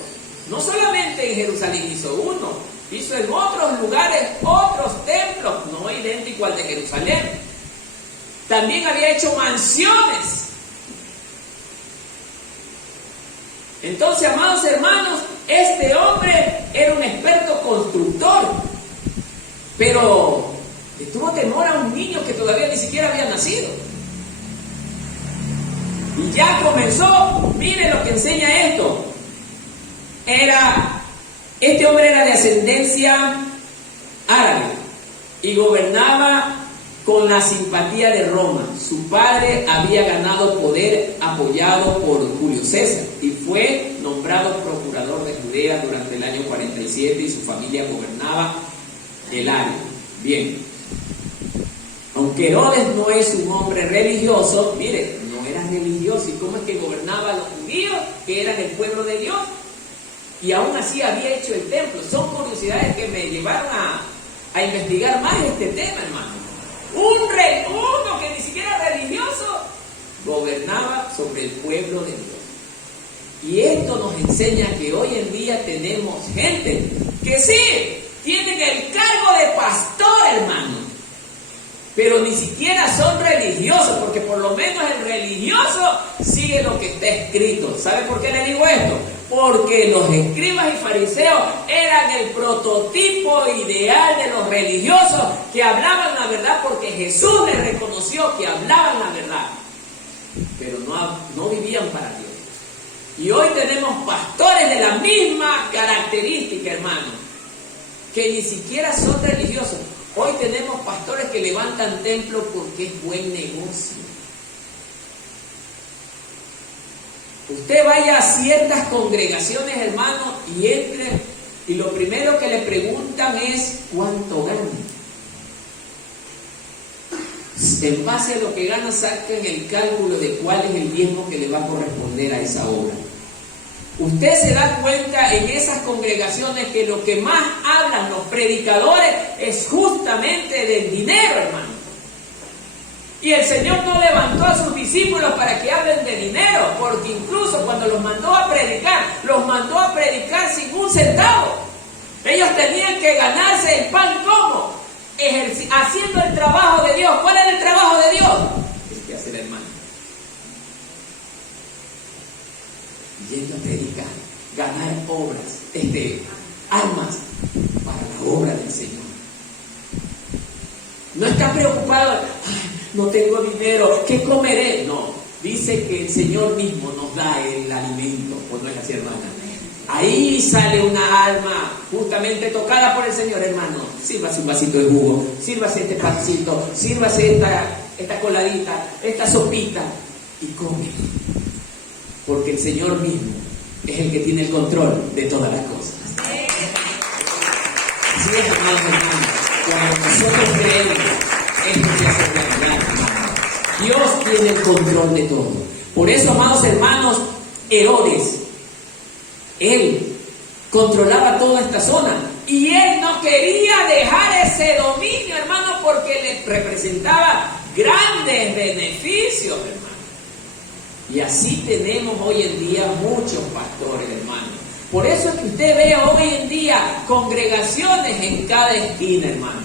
no solamente en Jerusalén hizo uno, hizo en otros lugares otros templos, no idéntico al de Jerusalén. También había hecho mansiones. Entonces, amados hermanos, este hombre era un experto constructor, pero le tuvo temor a un niño que todavía ni siquiera había nacido. Y ya comenzó, mire lo que enseña esto. Este hombre era de ascendencia árabe y gobernaba con la simpatía de Roma. Su padre había ganado poder apoyado por Julio César y fue nombrado procurador de Judea durante el año 47 y su familia gobernaba el área. Bien, aunque Herodes no es un hombre religioso, mire, no era religioso. ¿Y cómo es que gobernaba a los judíos, que eran el pueblo de Dios? Y aún así había hecho el templo. Son curiosidades que me llevaron a investigar más este tema, hermano. Un rey, uno que ni siquiera era religioso, gobernaba sobre el pueblo de Dios. Y esto nos enseña que hoy en día tenemos gente que sí, tienen el cargo de pastor, hermano, pero ni siquiera son religiosos, porque por lo menos el religioso sigue lo que está escrito. ¿Sabe por qué le digo esto? Porque los escribas y fariseos eran el prototipo ideal de los religiosos que hablaban la verdad, porque Jesús les reconoció que hablaban la verdad, pero no vivían para Dios. Y hoy tenemos pastores de la misma característica, hermano, que ni siquiera son religiosos. Hoy tenemos pastores que levantan templos porque es buen negocio. Usted vaya a ciertas congregaciones, hermano, y entre, y lo primero que le preguntan es ¿cuánto gana? En base a lo que gana, sacan el cálculo de cuál es el diezmo que le va a corresponder a esa obra. Usted se da cuenta en esas congregaciones que lo que más hablan los predicadores es justamente del dinero, hermano. Y el Señor no levantó a sus discípulos para que hablen de dinero, porque incluso cuando los mandó a predicar sin un centavo. Ellos tenían que ganarse el pan, ¿cómo? Haciendo el trabajo de Dios. ¿Cuál es el trabajo de Dios? El que hace el hermano. Yendo a predicar, ganar almas para la obra del Señor. No está preocupado, no tengo dinero, ¿qué comeré? No, dice que el Señor mismo nos da el alimento, pues no es así, hermana. Ahí sale una alma justamente tocada por el Señor, hermano. Sírvase un vasito de jugo, sírvase este pancito, sírvase esta coladita, esta sopita y come. Porque el Señor mismo es el que tiene el control de todas las cosas. Así es, hermanos, cuando nosotros creemos, esto se hace realidad. Dios tiene el control de todo. Por eso, amados hermanos, Herodes, él controlaba toda esta zona y él no quería dejar ese dominio, hermano, porque le representaba grandes beneficios, hermano. Y así tenemos hoy en día muchos pastores, hermano. Por eso es que usted ve hoy en día congregaciones en cada esquina, hermano.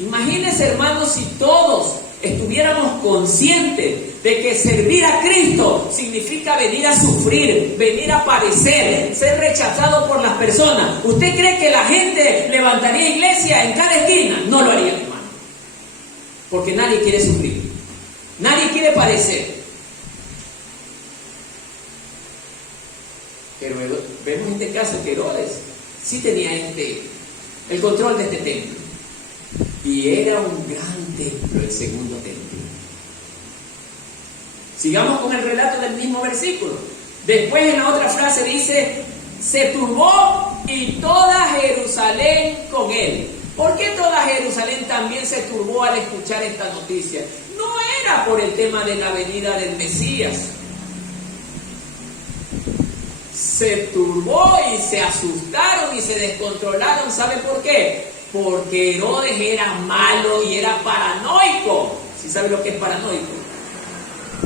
Imagínense, hermanos, si todos estuviéramos conscientes de que servir a Cristo significa venir a sufrir, venir a padecer, ser rechazado por las personas. ¿Usted cree que la gente levantaría iglesia en cada esquina? No lo haría, hermano. Porque nadie quiere sufrir, nadie quiere padecer. Pero vemos en este caso que Herodes sí tenía el control de este templo. Y era un gran templo, el segundo templo. Sigamos con el relato del mismo versículo. Después en la otra frase dice, se turbó y toda Jerusalén con él. ¿Por qué toda Jerusalén también se turbó al escuchar esta noticia? No era por el tema de la venida del Mesías. Se turbó y se asustaron y se descontrolaron. ¿Sabe por qué? Porque Herodes era malo y era paranoico. ¿Sí sabe lo que es paranoico?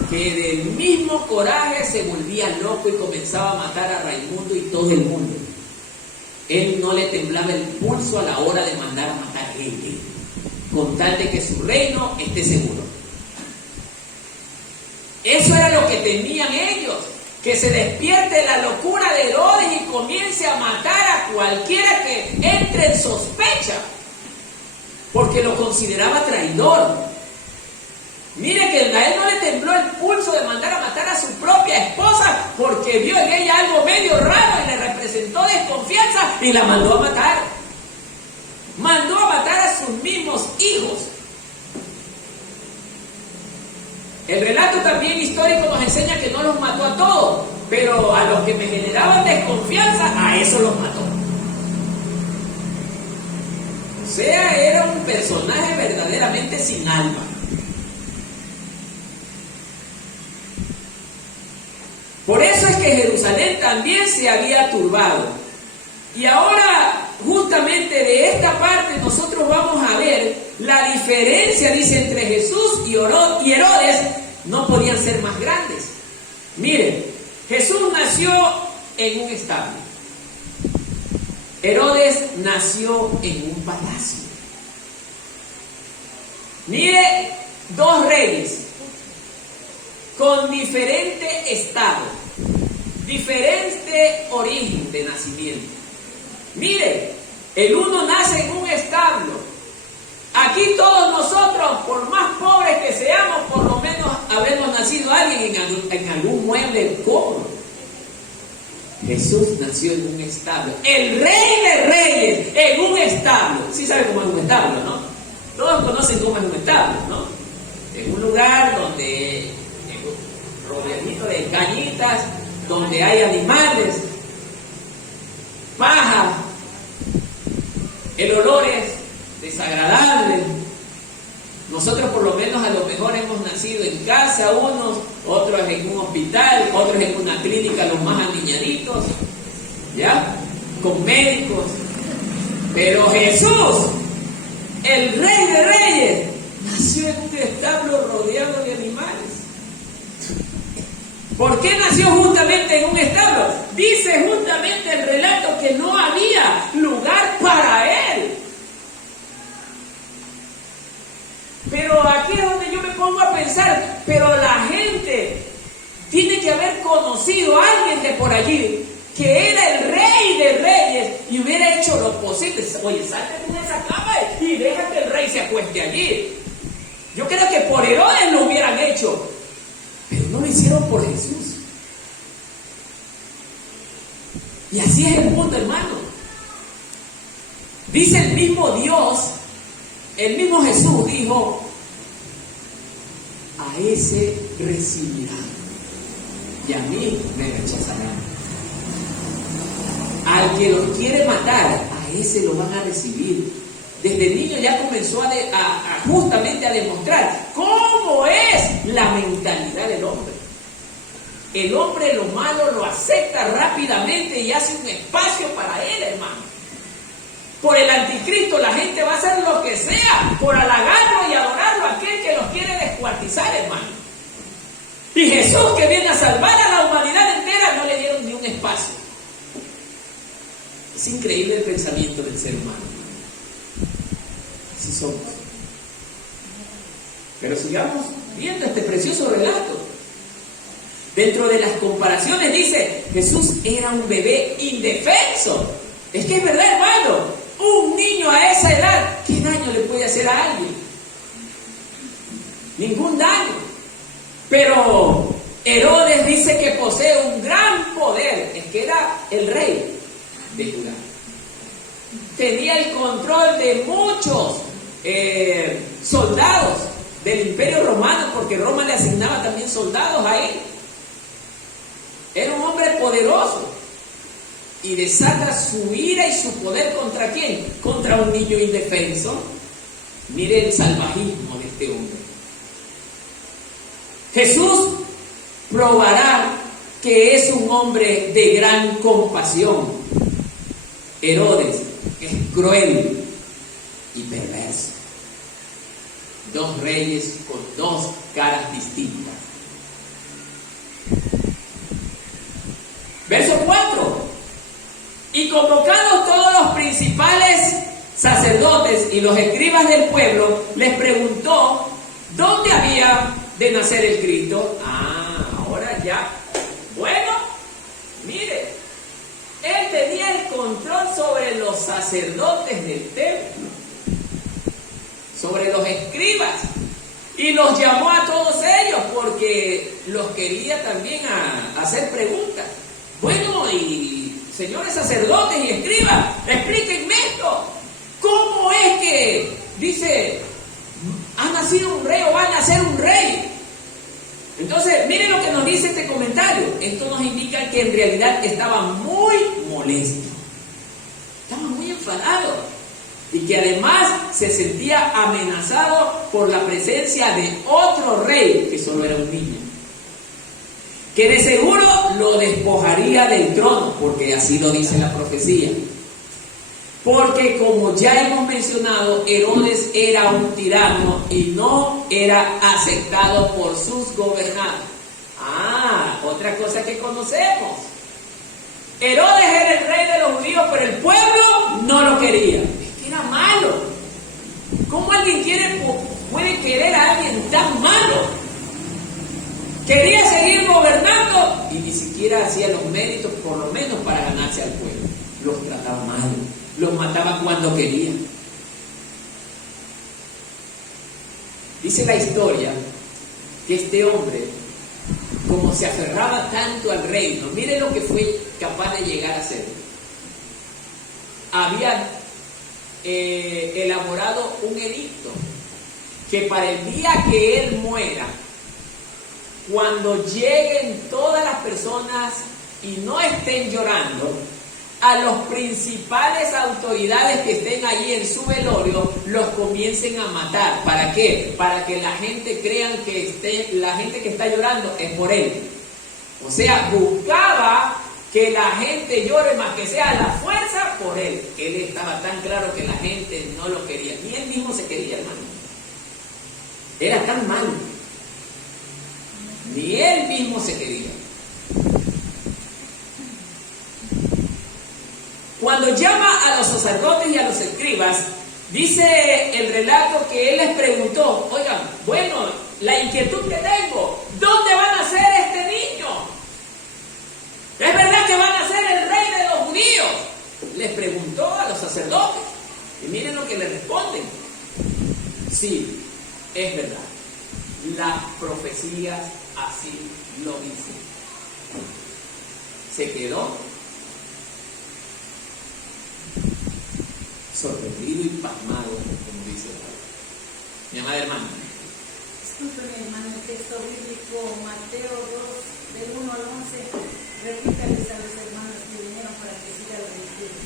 Que del mismo coraje se volvía loco y comenzaba a matar a Raimundo y todo el mundo. Él no le temblaba el pulso a la hora de mandar a matar gente, con tal de que su reino esté seguro. Eso era lo que temían ellos, que se despierte la locura de Herodes y comience a matar a cualquiera que entre en sospecha, porque lo consideraba traidor. Mire que a él no le tembló el pulso de mandar a matar a su propia esposa, porque vio en ella algo medio raro y le representó desconfianza y la mandó a matar. Mandó a matar a sus mismos hijos. El relato también histórico nos enseña que no los mató a todos, pero a los que me generaban desconfianza, a eso los mató. O sea, era un personaje verdaderamente sin alma. Por eso es que Jerusalén también se había turbado. Y ahora, justamente de esta parte, nosotros vamos a ver la diferencia, dice, entre Jesús y Herodes. No podían ser más grandes. Miren, Jesús nació en un establo. Herodes nació en un palacio. Mire, dos reyes con diferente estado, diferente origen de nacimiento. Mire, el uno nace en un establo. Aquí todos nosotros, por más pobres que seamos, por lo menos habremos nacido alguien en algún mueble cómodo. Jesús nació en un establo. El Rey de Reyes en un establo. Sí sabe cómo es un establo, ¿no? Todos conocen cómo es un establo, ¿no? Es un lugar donde rodeadito de cañitas, donde hay animales, paja, el olor es desagradable. Nosotros por lo menos a lo mejor hemos nacido en casa, unos, otros en un hospital, otros en una clínica, los más aniñaditos, ¿ya? Con médicos. Pero Jesús, el Rey de Reyes, nació en un establo rodeado de animales. ¿Por qué nació justamente en un establo? Dice justamente el relato que no había lugar para él. Pero aquí es donde yo me pongo a pensar, pero la gente tiene que haber conocido a alguien de por allí que era el Rey de Reyes y hubiera hecho lo posible. Oye, salte de esa cama y deja que el rey se acueste allí. Yo creo que por Herodes lo hubieran hecho, pero no lo hicieron por Jesús. Y así es el mundo, hermano. Dice el mismo Dios, el mismo Jesús dijo: a ese recibirán y a mí me rechazarán. Al que los quiere matar, a ese lo van a recibir. Desde niño ya comenzó justamente a demostrar cómo es la mentalidad del hombre. El hombre lo malo lo acepta rápidamente y hace un espacio para él, hermano. Por el anticristo la gente va a hacer lo que sea por halagarlo y adorarlo a aquel que los quiere descuartizar, hermano. Y Jesús, que viene a salvar a la humanidad entera, no le dieron ni un espacio. Es increíble el pensamiento del ser humano. Así somos. Pero sigamos viendo este precioso relato. Dentro de las comparaciones dice: Jesús era un bebé indefenso. Es que es verdad, hermano. Un niño a esa edad, ¿qué daño le puede hacer a alguien? Ningún daño. Pero Herodes dice que posee un gran poder. Es que era el rey de Judá. Tenía el control de muchos soldados del Imperio Romano, porque Roma le asignaba también soldados a él. Era un hombre poderoso y desata su ira y su poder ¿contra quién? Contra un niño indefenso. Mire el salvajismo de este hombre. Jesús probará que es un hombre de gran compasión. Herodes es cruel y perverso. Dos reyes con dos caras distintas. Verso 4. Y convocados todos los principales sacerdotes y los escribas del pueblo, les preguntó dónde había de nacer el Cristo. Ahora ya. Bueno, mire, él tenía el control sobre los sacerdotes del templo, sobre los escribas, y los llamó a todos ellos porque los quería también a hacer preguntas. Bueno, y señores sacerdotes y escribas, explíquenme esto. ¿Cómo es que, dice, ha nacido un rey o va a nacer un rey? Entonces, miren lo que nos dice este comentario. Esto nos indica que en realidad estaba muy molesto. Estaba muy enfadado. Y que además se sentía amenazado por la presencia de otro rey, que solo era un niño. Que de seguro lo despojaría del trono, porque así lo dice la profecía. Porque como ya hemos mencionado, Herodes era un tirano y no era aceptado por sus gobernados. Otra cosa que conocemos. Herodes era el rey de los judíos, pero el pueblo no lo quería. Es que era malo. ¿Cómo alguien puede querer a alguien tan malo? Quería seguir gobernando y ni siquiera hacía los méritos, por lo menos, para ganarse al pueblo. Los trataba mal. Los mataba cuando quería. Dice la historia que este hombre, como se aferraba tanto al reino, mire lo que fue capaz de llegar a ser. Había elaborado un edicto que para el día que él muera, cuando lleguen todas las personas y no estén llorando, a los principales autoridades que estén allí en su velorio, los comiencen a matar. ¿Para qué? Para que la gente crean que la gente que está llorando es por él. O sea, buscaba que la gente llore más que sea la fuerza por él. Él estaba tan claro que la gente no lo quería. Ni él mismo se quería, hermano. Era tan malo. Ni él mismo se quería. Cuando llama a los sacerdotes y a los escribas, dice el relato que él les preguntó: oigan, bueno, la inquietud que tengo, ¿dónde va a nacer este niño? ¿Es verdad que va a nacer el rey de los judíos? Les preguntó a los sacerdotes. Y miren lo que le responden: sí, es verdad. Las profecías así lo dicen. Se quedó sorprendido y pasmado, como dice mi amada hermana. Disculpen, hermano, el texto bíblico, Mateo 2, del 1 al 11, repítales a los hermanos que vinieron para que sigan la lectura.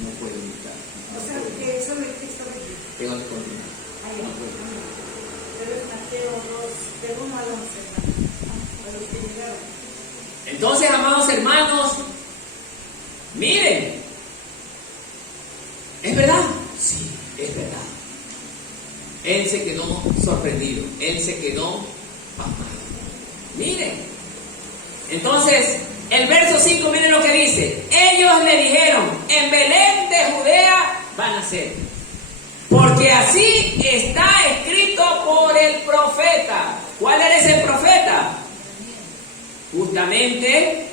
No puedo imitar. O sea, que solo el texto bíblico. Tengo que continuar. Ahí No va. puedo. Pero es Mateo 2, del 1 al 11, hermano. A los que llegaron. Entonces, amados hermanos, miren, ¿es verdad? Sí, es verdad. Él se quedó sorprendido, él se quedó pasmado. Miren, entonces, el verso 5, miren lo que dice. Ellos le dijeron, en Belén de Judea van a ser, porque así está escrito por el profeta. ¿Cuál era ese profeta? Justamente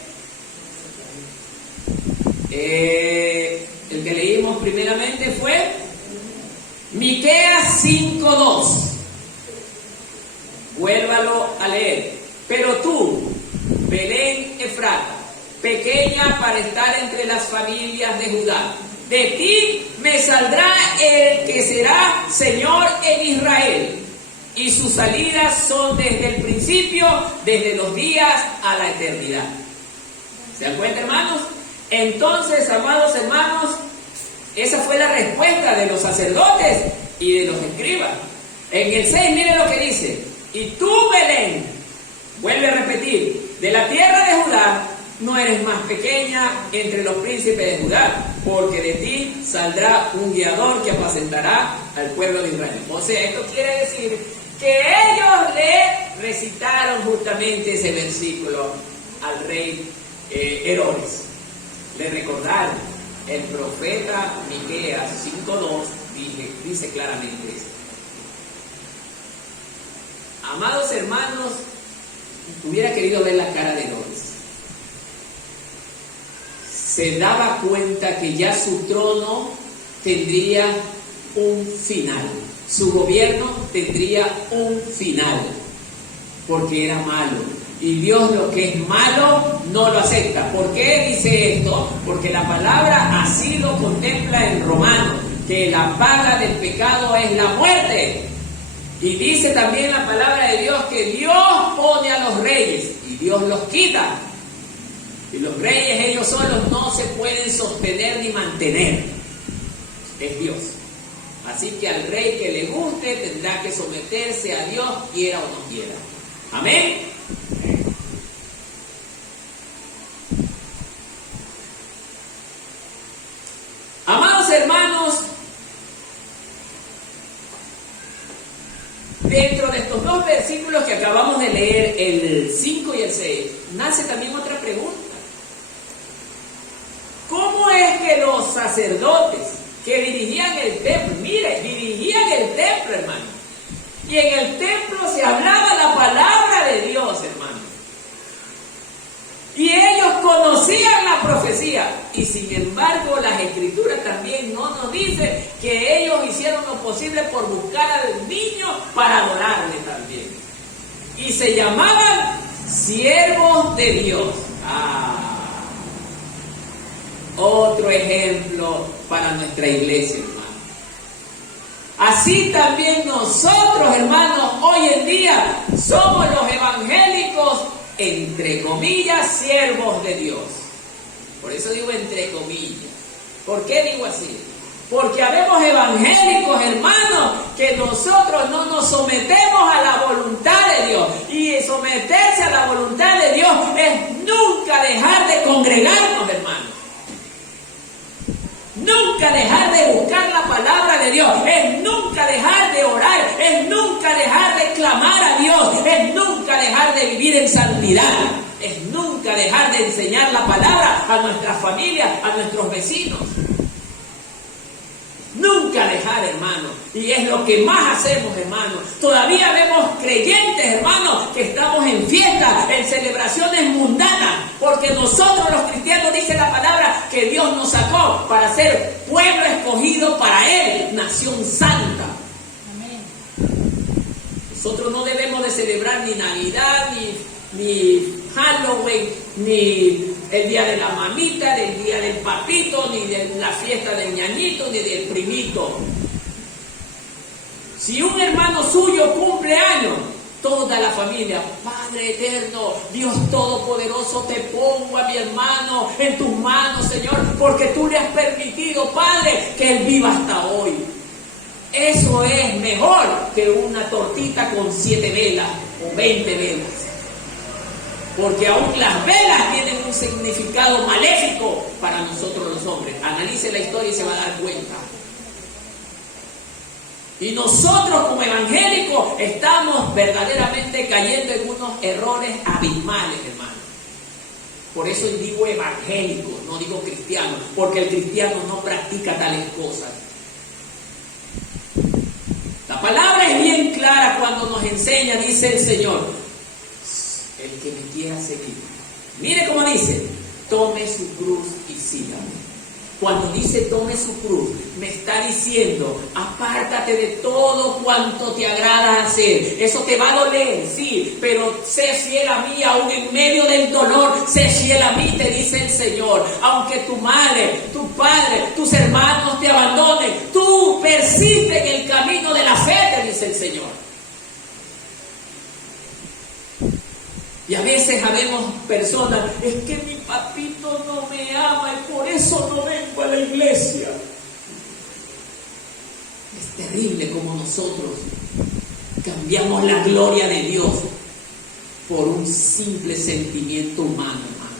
el que leímos primeramente fue Miqueas 5:2. Vuélvalo a leer. Pero tú, Belén Efrata, pequeña para estar entre las familias de Judá, de ti me saldrá el que será Señor en Israel, y sus salidas son desde el principio, desde los días a la eternidad. ¿Se dan cuenta, hermanos? Entonces, amados hermanos, esa fue la respuesta de los sacerdotes y de los escribas. En el 6, miren lo que dice. Y tú, Belén, vuelve a repetir, de la tierra de Judá, no eres más pequeña entre los príncipes de Judá, porque de ti saldrá un guiador que apacentará al pueblo de Israel. O sea, esto quiere decir que ellos le recitaron justamente ese versículo al rey Herodes. Le recordaron, el profeta Miqueas 5:2 dice claramente esto. Amados hermanos, hubiera querido ver la cara de Herodes. Se daba cuenta que ya su trono tendría un final. Su gobierno tendría un final, porque era malo. Y Dios lo que es malo no lo acepta. ¿Por qué dice esto? Porque la palabra así lo contempla en Romanos, que la paga del pecado es la muerte. Y dice también la palabra de Dios que Dios pone a los reyes y Dios los quita. Y los reyes ellos solos no se pueden sostener ni mantener. Es Dios. Así que al rey que le guste tendrá que someterse a Dios, quiera o no quiera. Amén. Amados hermanos, dentro de estos dos versículos que acabamos de leer, el 5 y el 6, nace también otra pregunta. ¿Cómo es que los sacerdotes que dirigían el templo, mire, dirigían el templo, hermano, y en el templo se hablaba la palabra de Dios, hermano, y ellos conocían la profecía, y sin embargo las escrituras también no nos dicen que ellos hicieron lo posible por buscar al niño para adorarle también, y se llamaban siervos de Dios? Otro ejemplo para nuestra iglesia, hermano. Así también nosotros, hermanos, hoy en día somos los evangélicos, entre comillas, siervos de Dios. Por eso digo entre comillas. ¿Por qué digo así? Porque habemos evangélicos, hermanos, que nosotros no nos sometemos a la voluntad de Dios. Y someterse a la voluntad de Dios es nunca dejar de congregarnos, hermanos. Nunca dejar de buscar la palabra de Dios, es nunca dejar de orar, es nunca dejar de clamar a Dios, es nunca dejar de vivir en santidad, es nunca dejar de enseñar la palabra a nuestras familias, a nuestros vecinos. Nunca dejar, hermano, y es lo que más hacemos, hermano. Todavía vemos creyentes, hermanos, que estamos en fiestas, en celebraciones mundanas, porque nosotros los cristianos, dice la palabra, que Dios nos sacó para ser pueblo escogido para Él, nación santa. Amén. Nosotros no debemos de celebrar ni Navidad, ni Halloween, ni el día de la mamita, ni el día del papito, ni de la fiesta del ñañito, ni del primito. Si un hermano suyo cumple años, toda la familia, Padre eterno, Dios todopoderoso, te pongo a mi hermano en tus manos, Señor, porque tú le has permitido, Padre, que él viva hasta hoy. Eso es mejor que una tortita con 7 velas o 20 velas. Porque aún las velas tienen un significado maléfico para nosotros los hombres. Analice la historia y se va a dar cuenta. Y nosotros como evangélicos estamos verdaderamente cayendo en unos errores abismales, hermano. Por eso digo evangélico, no digo cristiano, porque el cristiano no practica tales cosas. La palabra es bien clara cuando nos enseña, dice el Señor, el que me quiera seguir. Mire cómo dice, tome su cruz y sígame. Cuando dice tome su cruz, me está diciendo, apártate de todo cuanto te agrada hacer. Eso te va a doler, sí, pero sé fiel a mí, aún en medio del dolor, sé fiel a mí, te dice el Señor. Aunque tu madre, tu padre, tus hermanos te abandonen, tú persiste en el camino de la fe, te dice el Señor. Y a veces habemos personas, es que mi papito no me ama y por eso no vengo a la iglesia. Es terrible como nosotros cambiamos la gloria de Dios por un simple sentimiento humano, hermano.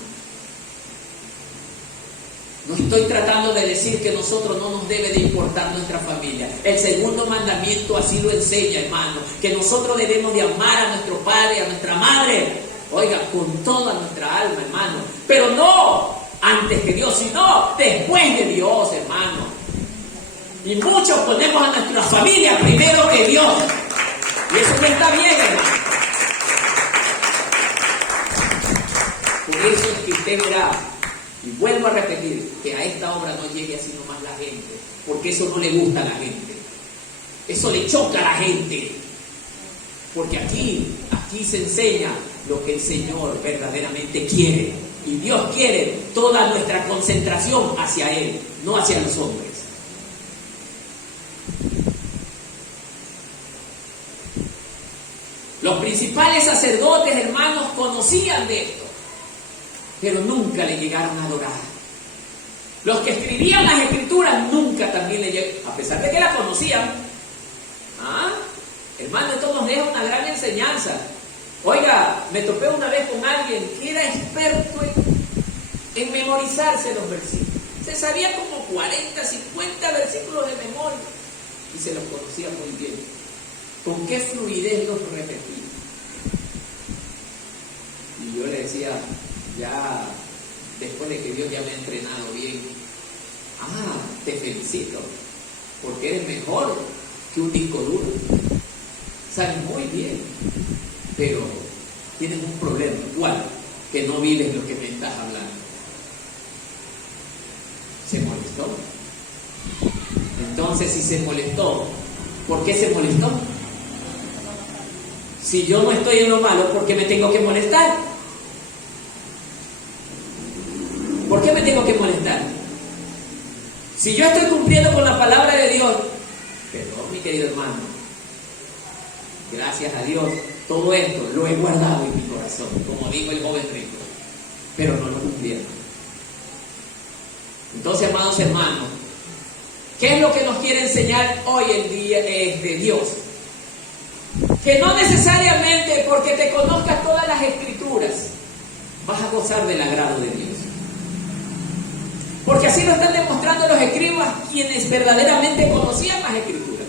No estoy tratando de decir que nosotros no nos debe de importar nuestra familia. El segundo mandamiento así lo enseña, hermano, que nosotros debemos de amar a nuestro padre, a nuestra madre. Oiga, con toda nuestra alma, hermano. Pero no antes que Dios, sino después de Dios, hermano. Y muchos ponemos a nuestra familia primero que Dios. Y eso no está bien, hermano. Por eso es que usted verá, y vuelvo a repetir, que a esta obra no llegue así nomás la gente. Porque eso no le gusta a la gente. Eso le choca a la gente. Porque aquí se enseña lo que el Señor verdaderamente quiere. Y Dios quiere toda nuestra concentración hacia Él, no hacia los hombres. Los principales sacerdotes, hermanos, conocían de esto, pero nunca le llegaron a adorar. Los que escribían las escrituras nunca también le llegaron, a pesar de que la conocían. Hermano, esto nos deja una gran enseñanza. Oiga, me topé una vez con alguien que era experto en memorizarse los versículos. Se sabía como 40, 50 versículos de memoria y se los conocía muy bien. ¿Con qué fluidez los repetía? Y yo le decía, ya después de que Dios ya me ha entrenado bien, te felicito, porque eres mejor que un disco duro. Sabes muy bien, pero tienes un problema. ¿Cuál? Que no vives lo que me estás hablando. Se molestó. Entonces, si se molestó, ¿por qué se molestó? Si yo no estoy en lo malo, ¿por qué me tengo que molestar? ¿Por qué me tengo que molestar? Si yo estoy cumpliendo con la palabra de Dios, perdón, mi querido hermano, gracias a Dios, todo esto lo he guardado en mi corazón, como dijo el joven rico, pero no lo cumplieron. Entonces, amados hermanos, ¿qué es lo que nos quiere enseñar hoy en día de Dios? Que no necesariamente porque te conozcas todas las escrituras vas a gozar del agrado de Dios. Porque así lo están demostrando los escribas, quienes verdaderamente conocían las escrituras.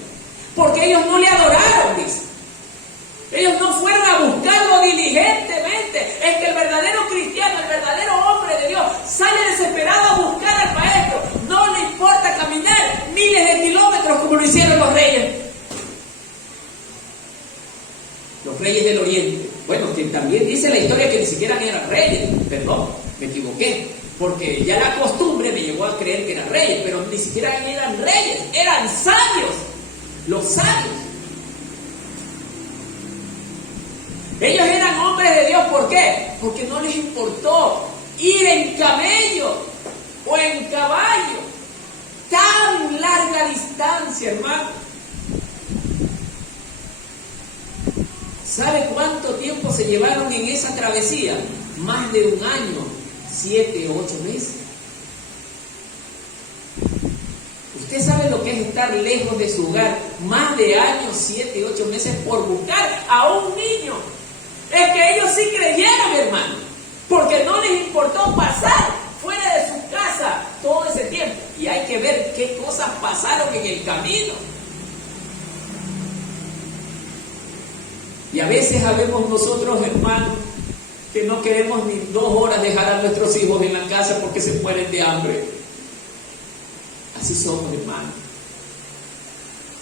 Porque ellos no le adoraron, dice. Ellos no fueron a buscarlo diligentemente. Es que el verdadero cristiano, el verdadero hombre de Dios, sale desesperado a buscar al maestro. No le importa caminar miles de kilómetros como lo hicieron los reyes. Los reyes del oriente. Bueno, que también dice la historia que ni siquiera eran reyes. Perdón, me equivoqué. Porque ya la costumbre me llevó a creer que eran reyes, pero ni siquiera eran reyes, eran sabios. Los sabios. Ellos eran hombres de Dios, ¿por qué? Porque no les importó ir en camello o en caballo. Tan larga distancia, hermano. ¿Sabe cuánto tiempo se llevaron en esa travesía? Más de un año, 7 o 8 meses. ¿Usted sabe lo que es estar lejos de su hogar? Más de años, 7, 8 meses por buscar a un niño. Es que ellos sí creyeron, hermano, porque no les importó pasar fuera de su casa todo ese tiempo. Y hay que ver qué cosas pasaron en el camino. Y a veces sabemos nosotros, hermanos, que no queremos ni 2 horas dejar a nuestros hijos en la casa porque se mueren de hambre. Así somos, hermanos.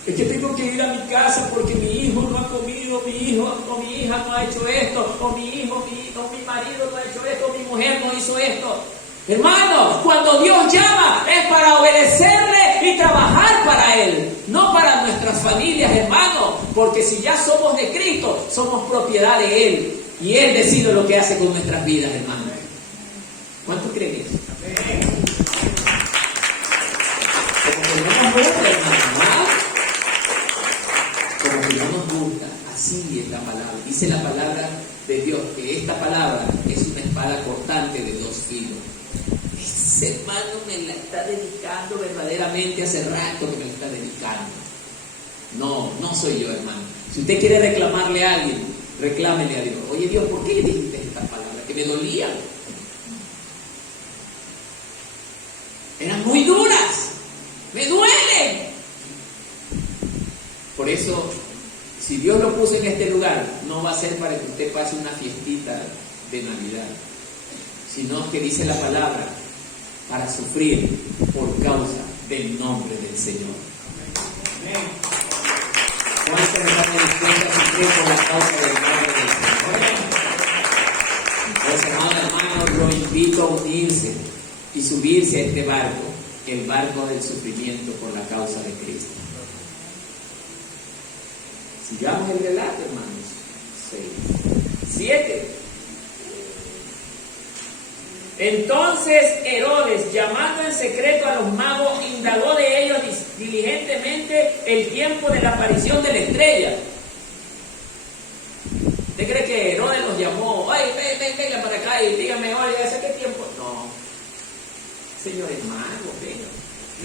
Es que tengo que ir a mi casa porque mi hijo no ha comido, mi hijo o mi hija no ha hecho esto, o mi hijo o mi marido no ha hecho esto, o mi mujer no hizo esto. Hermanos, cuando Dios llama es para obedecerle y trabajar para Él, no para nuestras familias, hermanos, porque si ya somos de Cristo, somos propiedad de Él y Él decide lo que hace con nuestras vidas, hermanos. ¿Cuántos creen eso? Como que no nos gusta, hermano, como que no nos gusta, así es la palabra. Dice la palabra de Dios que esta palabra es una espada cortante de 2 filos. Ese hermano me la está dedicando verdaderamente, hace rato que me la está dedicando. No soy yo, hermano. Si usted quiere reclamarle a alguien, reclámele a Dios. Oye Dios, ¿por qué le dijiste estas palabras? Que me dolían. Eran muy duras. Me duelen. Por eso, si Dios lo puso en este lugar, no va a ser para que usted pase una fiestita de Navidad, sino que dice la palabra, para sufrir por causa del nombre del Señor. Amén. ¿Cuántos están dispuestos a sufrir por la causa del nombre del Señor? Pues, hermanos, lo invito a unirse y subirse a este barco, el barco del sufrimiento por la causa de Cristo. Sigamos el relato, hermanos. 6. 7. Entonces Herodes, llamando en secreto a los magos, indagó de ellos diligentemente el tiempo de la aparición de la estrella. ¿Usted cree que Herodes los llamó? Ay, venga para acá y dígame, oye, ¿hace qué tiempo? No. Señores magos, venga.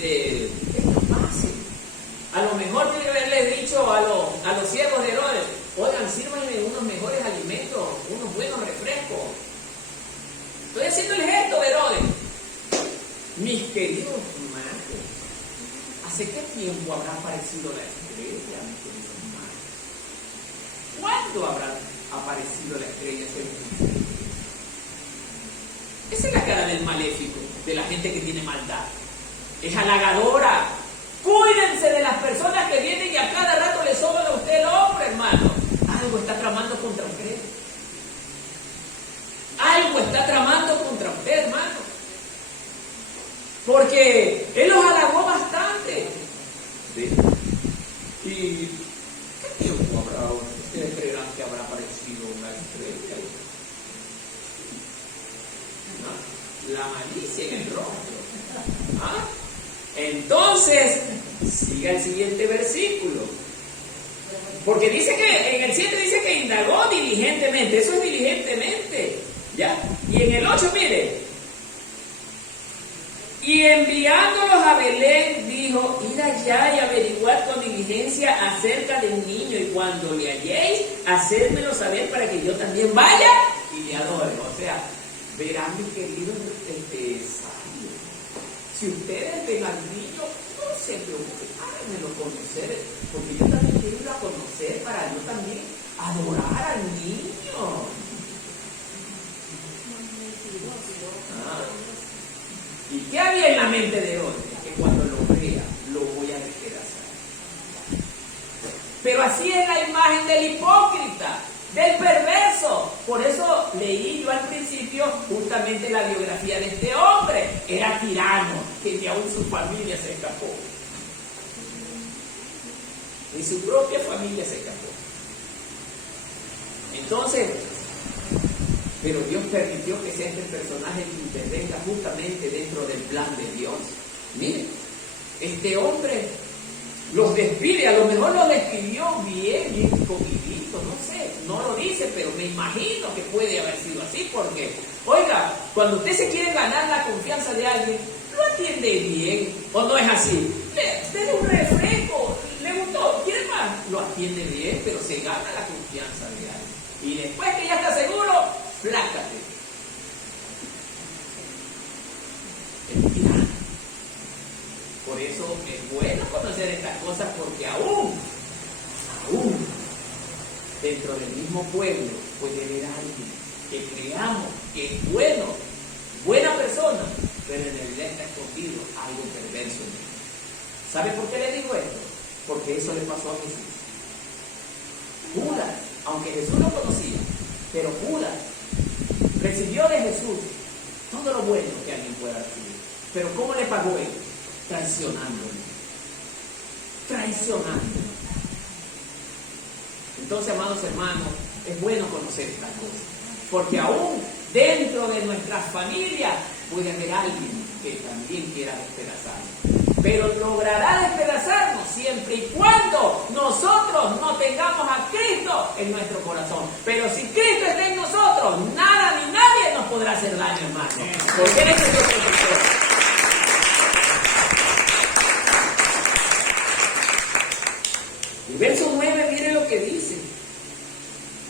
Esto es fácil. A lo mejor tiene que haberle dicho a los siervos de Herodes, oigan, sírvanme unos mejores alimentos, unos buenos refrescos. Estoy haciendo el gesto, Herodes. Mis queridos hermanos, ¿hace qué tiempo habrá aparecido la estrella, mis queridos hermanos? ¿Cuándo habrá aparecido la estrella? Esa es la cara del maléfico, de la gente que tiene maldad. Es halagadora. Cuídense de las personas que vienen y a cada rato le soban a usted el hombro, hermano. Algo está tramando contra usted. Algo está tramando contra usted, hermano. Porque él los halagó bastante. ¿Sí? ¿Y qué tiempo habrá? ¿Ustedes creerán que habrá aparecido una estrella? ¿No? La malicia en el rostro. ¿Ah? Entonces, siga el siguiente versículo. Porque dice que, en el 7 dice que indagó diligentemente. Eso es diligentemente. ¿Ya? Y en el 8, mire. Y enviándolos a Belén, dijo, id allá y averiguad con diligencia acerca del niño, y cuando le halléis, hacedmelo saber para que yo también vaya y le adore. O sea, verán, mis queridos sabios, si ustedes ven al niño, no se preocupen, háganmelo conocer, porque yo también quiero ir a conocer para yo también adorar al niño. ¿Y qué había en la mente de Herodes? Que cuando lo vea, lo voy a despedazar. Pero así es la imagen del hipócrita, del perverso. Por eso leí yo al principio justamente la biografía de este hombre. Era tirano, que ni aún su familia se escapó. Ni su propia familia se escapó. Entonces, pero Dios permitió que sea este personaje que intervenga justamente dentro del plan de Dios. Miren, este hombre los despide, a lo mejor los despidió bien comidito, no sé, no lo dice, pero me imagino que puede haber sido así, porque, oiga, cuando usted se quiere ganar la confianza de alguien, lo atiende bien, o no es así, le un refresco, le gustó, ¿quiere más? Lo atiende bien, pero se gana la confianza de alguien. Y después que ya está seguro, plácate. Es tirano. Por eso es bueno conocer estas cosas, porque aún dentro del mismo pueblo puede haber alguien que creamos que es bueno, buena persona, pero en realidad está escondido algo perverso en él. ¿Sabe por qué le digo esto? Porque eso le pasó a Jesús. Judas, aunque Jesús lo conocía, pero Judas recibió de Jesús todo lo bueno que alguien pueda recibir. Pero ¿cómo le pagó él? Traicionándole. Entonces, amados hermanos, es bueno conocer estas cosas, porque aún dentro de nuestras familias puede haber alguien que también quiera despedazarnos, pero logrará despedazarnos siempre y cuando nosotros no tengamos a Cristo en nuestro corazón. Pero si Cristo está en nosotros, nada ni nadie nos podrá hacer daño, hermano, porque Él es el Dios protector. El verso 9, mire lo que dice.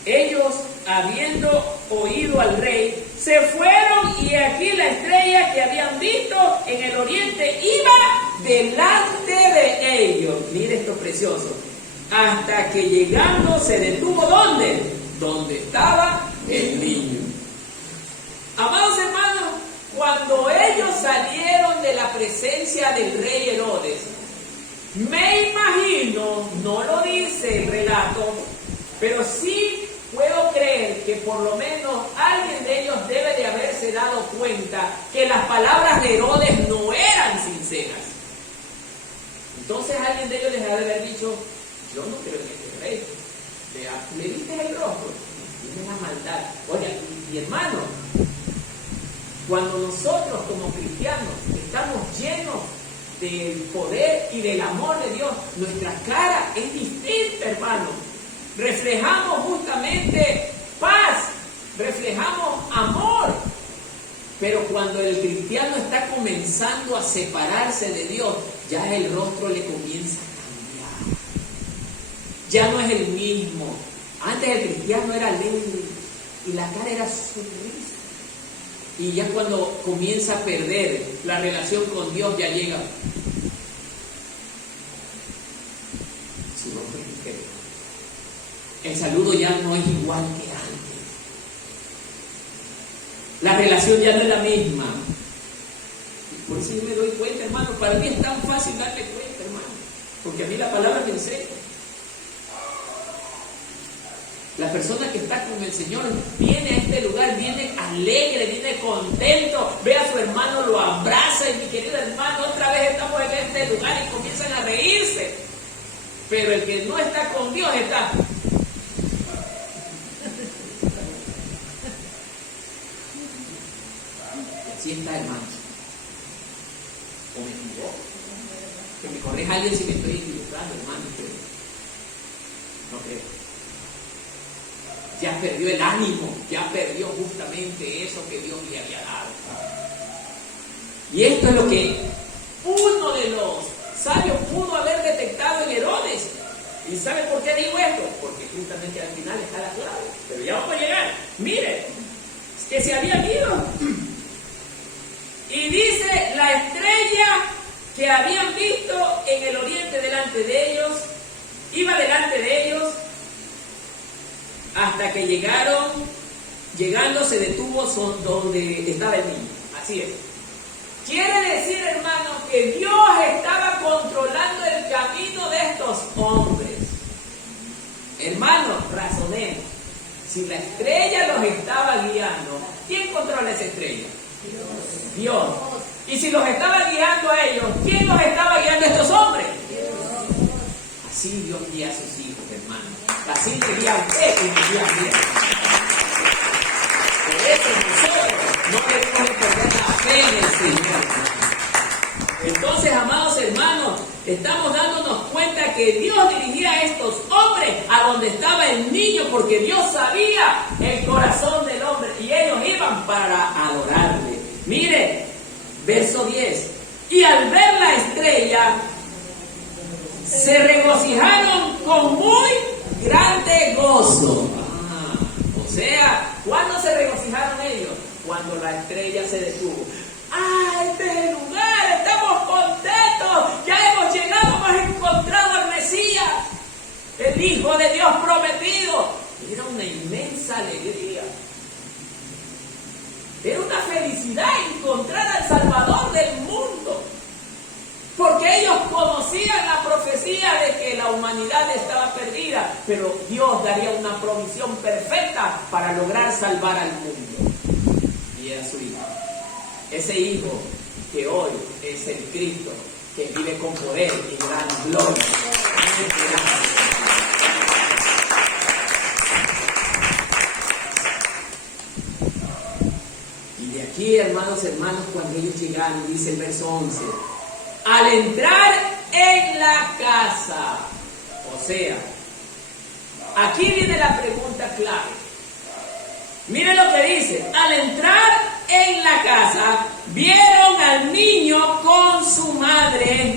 Ellos, habiendo oído al rey, se fueron, y aquí la estrella que habían visto en el oriente iba delante de ellos. Mire esto precioso. Hasta que llegando se detuvo, ¿dónde? Donde estaba el niño. Amados hermanos, cuando ellos salieron de la presencia del rey Herodes, me imagino, no lo dice el relato, pero sí puedo creer que por lo menos alguien de ellos debe de haberse dado cuenta que las palabras de Herodes no eran sinceras. Entonces alguien de ellos les ha de haber dicho: yo no creo en este rey. ¿Le viste el rostro? Tiene la maldad. Oye, mi hermano, cuando nosotros como cristianos estamos llenos del poder y del amor de Dios, nuestra cara es distinta, hermano. Reflejamos justamente paz, reflejamos amor. Pero cuando el cristiano está comenzando a separarse de Dios, ya el rostro le comienza a cambiar. Ya no es el mismo. Antes el cristiano era alegre y la cara era sonrisa. Y ya cuando comienza a perder la relación con Dios, ya llega su rostro es diferente. El saludo ya no es igual que antes. La relación ya no es la misma. Y por eso yo me doy cuenta, hermano. Para mí es tan fácil darme cuenta, hermano, porque a mí la palabra me enseña. La persona que está con el Señor viene a este lugar, viene alegre, viene contento, ve a su hermano, lo abraza, y mi querido hermano, otra vez estamos en este lugar, y comienzan a reírse. Pero el que no está con Dios está... Así está, hermano. ¿O me equivoco? Que me corrija alguien si me estoy equivocando, hermano. No creo. Ya perdió el ánimo, ya perdió justamente eso que Dios le había dado. Y esto es lo que uno de los sabios pudo haber detectado en Herodes. ¿Y sabe por qué digo esto? Porque justamente al final está la clave. Pero ya vamos a llegar. Mire, que se habían ido. Y dice, la estrella que habían visto en el oriente delante de ellos, iba delante de ellos, hasta que llegando se detuvo donde estaba el niño. Así es. Quiere decir, hermanos, que Dios estaba controlando el camino de estos hombres. Hermanos, razonemos. Si la estrella los estaba guiando, ¿quién controla esa estrella? Dios. Y si los estaba guiando a ellos, ¿quién los estaba guiando a estos hombres? Así Dios guía a sus hijos, hermanos. Así le guía a usted y me guía a mí. eso nosotros no debemos perder la fe en el Señor. Entonces, amados hermanos, estamos dándonos cuenta que Dios dirigía a estos hombres a donde estaba el niño, porque Dios sabía el corazón del hombre y ellos iban para adorarle. Mire, verso 10. Y al ver la estrella, se regocijaron con muy grande gozo. O sea, ¿cuándo se regocijaron ellos? Cuando la estrella se detuvo. ¡Ah, este es el lugar! ¡Estamos contentos! ¡Ya hemos llegado! ¡Hemos encontrado al Mesías! ¡El Hijo de Dios prometido! Era una inmensa alegría. Era una felicidad encontrar al Salvador del mundo. Porque ellos conocían la profecía de que la humanidad estaba perdida, pero Dios daría una provisión perfecta para lograr salvar al mundo. Y era su Hijo. Ese Hijo que hoy es el Cristo, que vive con poder y gran gloria. Y de aquí, hermanos, cuando ellos llegaron, dice el verso 11, al entrar en la casa, o sea, aquí viene la pregunta clave. Miren lo que dice, al entrar en la casa, vieron al niño con su madre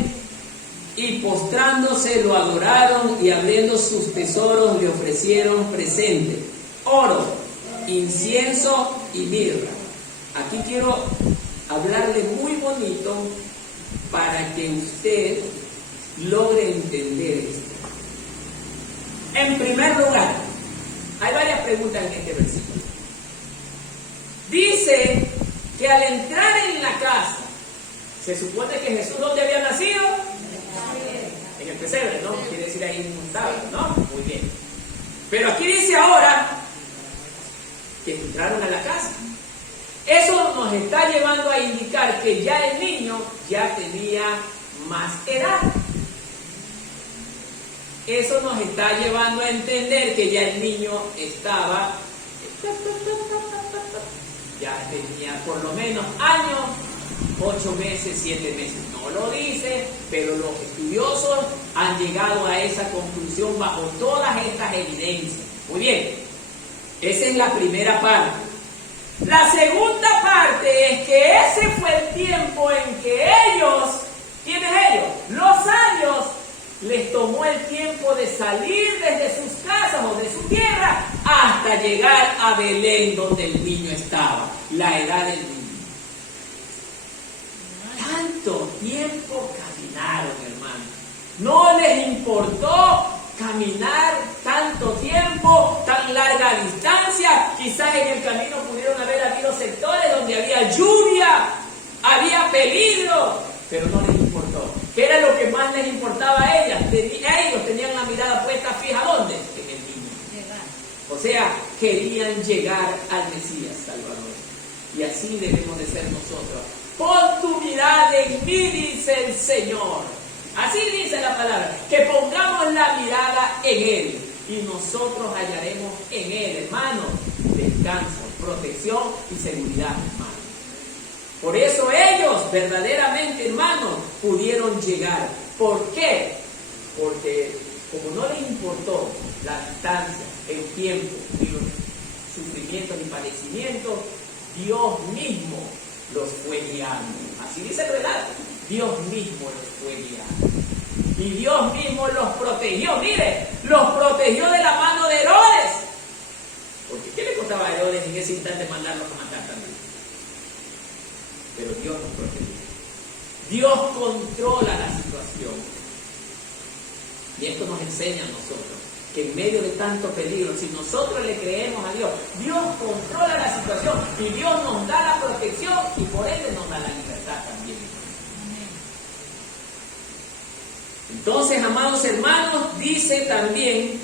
y postrándose lo adoraron y abriendo sus tesoros le ofrecieron presente, oro, incienso y mirra. Aquí quiero hablarle muy bonito para que usted logre entender esto. En primer lugar, hay varias preguntas en este versículo. Dice que al entrar en la casa, se supone que Jesús, ¿dónde había nacido? En el pesebre, ¿no? Quiere decir ahí en un establo, ¿no? Muy bien. Pero aquí dice ahora que entraron a la casa. Eso nos está llevando a indicar que ya el niño ya tenía más edad. Eso nos está llevando a entender que ya el niño estaba, ya tenía por lo menos años, 8 meses, 7 meses. No lo dice, pero los estudiosos han llegado a esa conclusión bajo todas estas evidencias. Muy bien, esa es la primera parte. La segunda parte es que ese fue el tiempo en que ellos, ¿quiénes ellos? Los años, les tomó el tiempo de salir desde sus casas o de su tierra hasta llegar a Belén, donde el niño estaba, la edad del niño. Tanto tiempo caminaron, hermano. No les importó caminar tanto tiempo, tan larga distancia. Quizás en el camino pudieron haber habido sectores donde había lluvia, había peligro, pero no les importó. ¿Qué era lo que más les importaba a ellas? Ellos tenían la mirada puesta fija, ¿dónde? En el niño. O sea, querían llegar al Mesías Salvador. Y así debemos de ser nosotros. Pon tu mirada en mí, dice el Señor. Así dice la palabra, que pongamos la mirada en Él y nosotros hallaremos en Él, hermano, descanso, protección y seguridad, hermano. Por eso ellos verdaderamente, hermano, pudieron llegar. ¿Por qué? Porque como no les importó la distancia, el tiempo y los sufrimientos y padecimientos, Dios mismo los fue guiando. Así dice el relato. Dios mismo los fue guiando. Y Dios mismo los protegió. Mire, los protegió de la mano de Herodes. Porque ¿qué le costaba a Herodes en ese instante mandarlos a matar también? Pero Dios nos protegió. Dios controla la situación. Y esto nos enseña a nosotros que en medio de tanto peligro, si nosotros le creemos a Dios, Dios controla la situación y Dios nos da la protección y por ende nos da la libertad también. Entonces, amados hermanos, dice también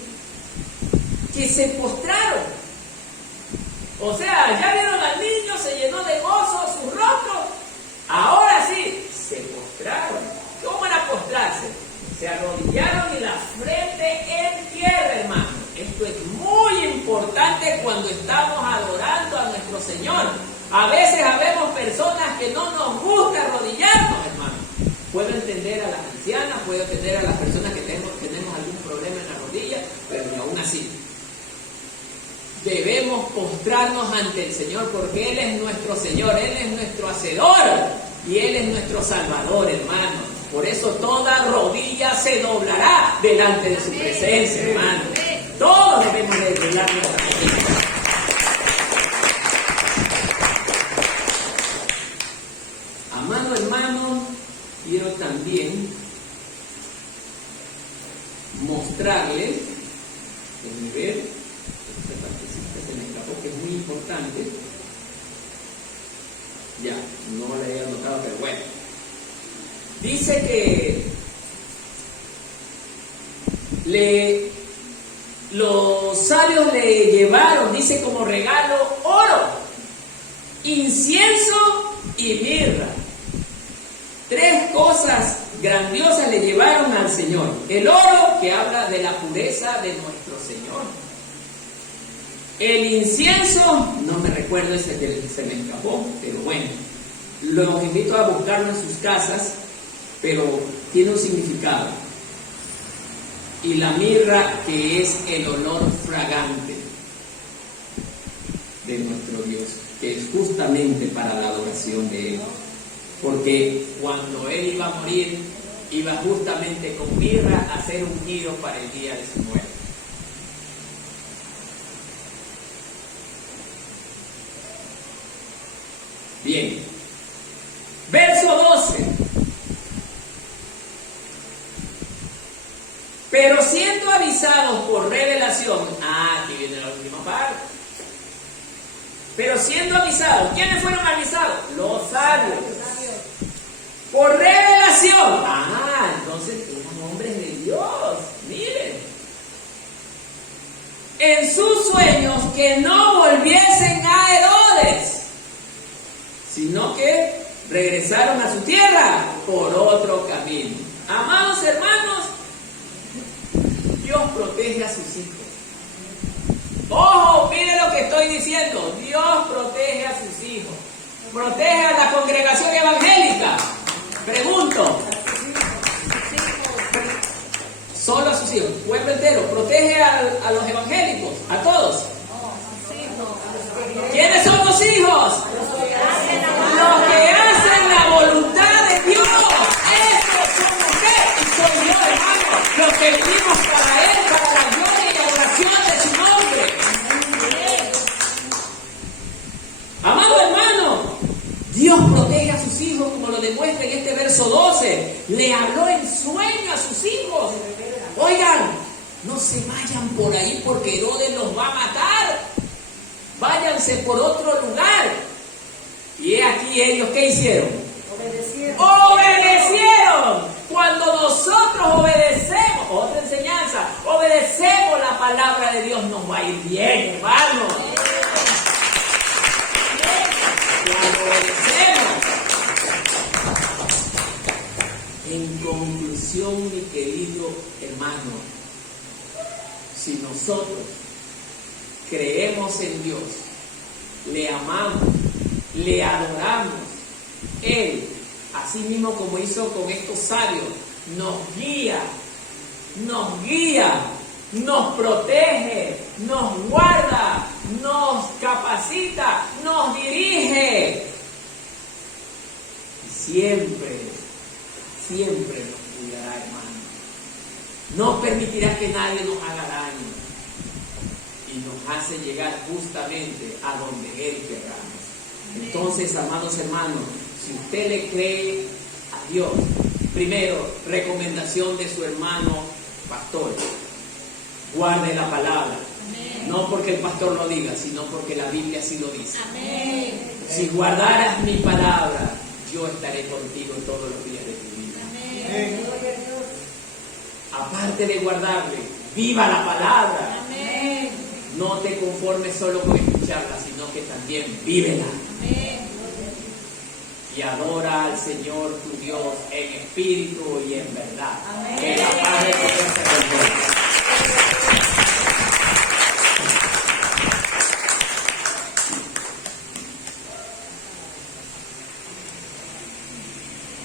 que se postraron. O sea, ya vieron al niño, se llenó de gozo su rostro. Ahora sí, se postraron. ¿Cómo era postrarse? Se arrodillaron y la frente en tierra, hermano. Esto es muy importante cuando estamos adorando a nuestro Señor. A veces habemos personas que no nos gusta arrodillarnos, hermano. Puedo entender a las ancianas, puedo entender a las personas que tenemos algún problema en la rodilla, pero ni aún así. Debemos postrarnos ante el Señor porque Él es nuestro Señor, Él es nuestro Hacedor y Él es nuestro Salvador, hermano. Por eso toda rodilla se doblará delante de su presencia, hermano. Todos debemos de doblar nuestra rodilla. Amado hermano, quiero también mostrarles, déjenme ver, esta partecita se me escapó, que es muy importante. Ya, no la había notado, pero bueno. Dice que los sabios le llevaron, dice como regalo, oro, incienso y mirra. 3 cosas grandiosas le llevaron al Señor. El oro, que habla de la pureza de nuestro Señor. El incienso, no me recuerdo, ese que se me escapó, pero bueno, los invito a buscarlo en sus casas, pero tiene un significado. Y la mirra, que es el olor fragante de nuestro Dios, que es justamente para la adoración de Él. Porque cuando Él iba a morir, iba justamente con mirra a ser ungido para el día de su muerte. Bien. Verso 12. Pero siendo avisados por revelación, aquí viene la última parte. Pero siendo avisados, ¿quiénes fueron avisados? Los sabios. Por revelación. Entonces eran hombres de Dios. Miren. En sus sueños que no volviesen a Herodes, sino que regresaron a su tierra por otro camino. Amados hermanos, Dios protege a sus hijos. Ojo, mire lo que estoy diciendo. Dios protege a sus hijos. Protege a la congregación evangélica. Pregunto. Solo a sus hijos. Pueblo entero. Protege a los evangélicos. A todos. ¿Quiénes son los hijos? Los que hacen la voluntad de Dios. Esos son ustedes y soy yo, hermano. Los que vivimos para Él, para la gloria y la oración de su nombre. Amado hermano, Dios protege a sus hijos, como lo demuestra en este verso 12. Le habló en sueño a sus hijos. Oigan, no se vayan por ahí porque Herodes los va a matar. Váyanse por otro lugar. Y he aquí ellos, ¿qué hicieron? Obedecieron. Cuando nosotros obedecemos, otra enseñanza, obedecemos la palabra de Dios, nos va a ir bien, hermanos. Cuando obedecemos. En conclusión, mi querido hermano, si nosotros creemos en Dios, le amamos, le adoramos, Él, así mismo como hizo con estos sabios, nos guía, nos protege, nos guarda, nos capacita, nos dirige. Y siempre nos cuidará, hermano. No permitirá que nadie nos haga daño. Y nos hace llegar justamente a donde Él querramos. Entonces, amados hermanos, si usted le cree a Dios, primero, recomendación de su hermano pastor, guarde la palabra. Amén. No porque el pastor lo diga, sino porque la Biblia así lo dice. Amén. Si guardaras mi palabra, yo estaré contigo todos los días de tu vida. Amén. Aparte de guardarle, viva la palabra. Amén. No te conformes solo con escucharla, sino que también vívela. Amén. Y adora al Señor tu Dios en espíritu y en verdad. Amén. Que la paz de Dios te acompañe.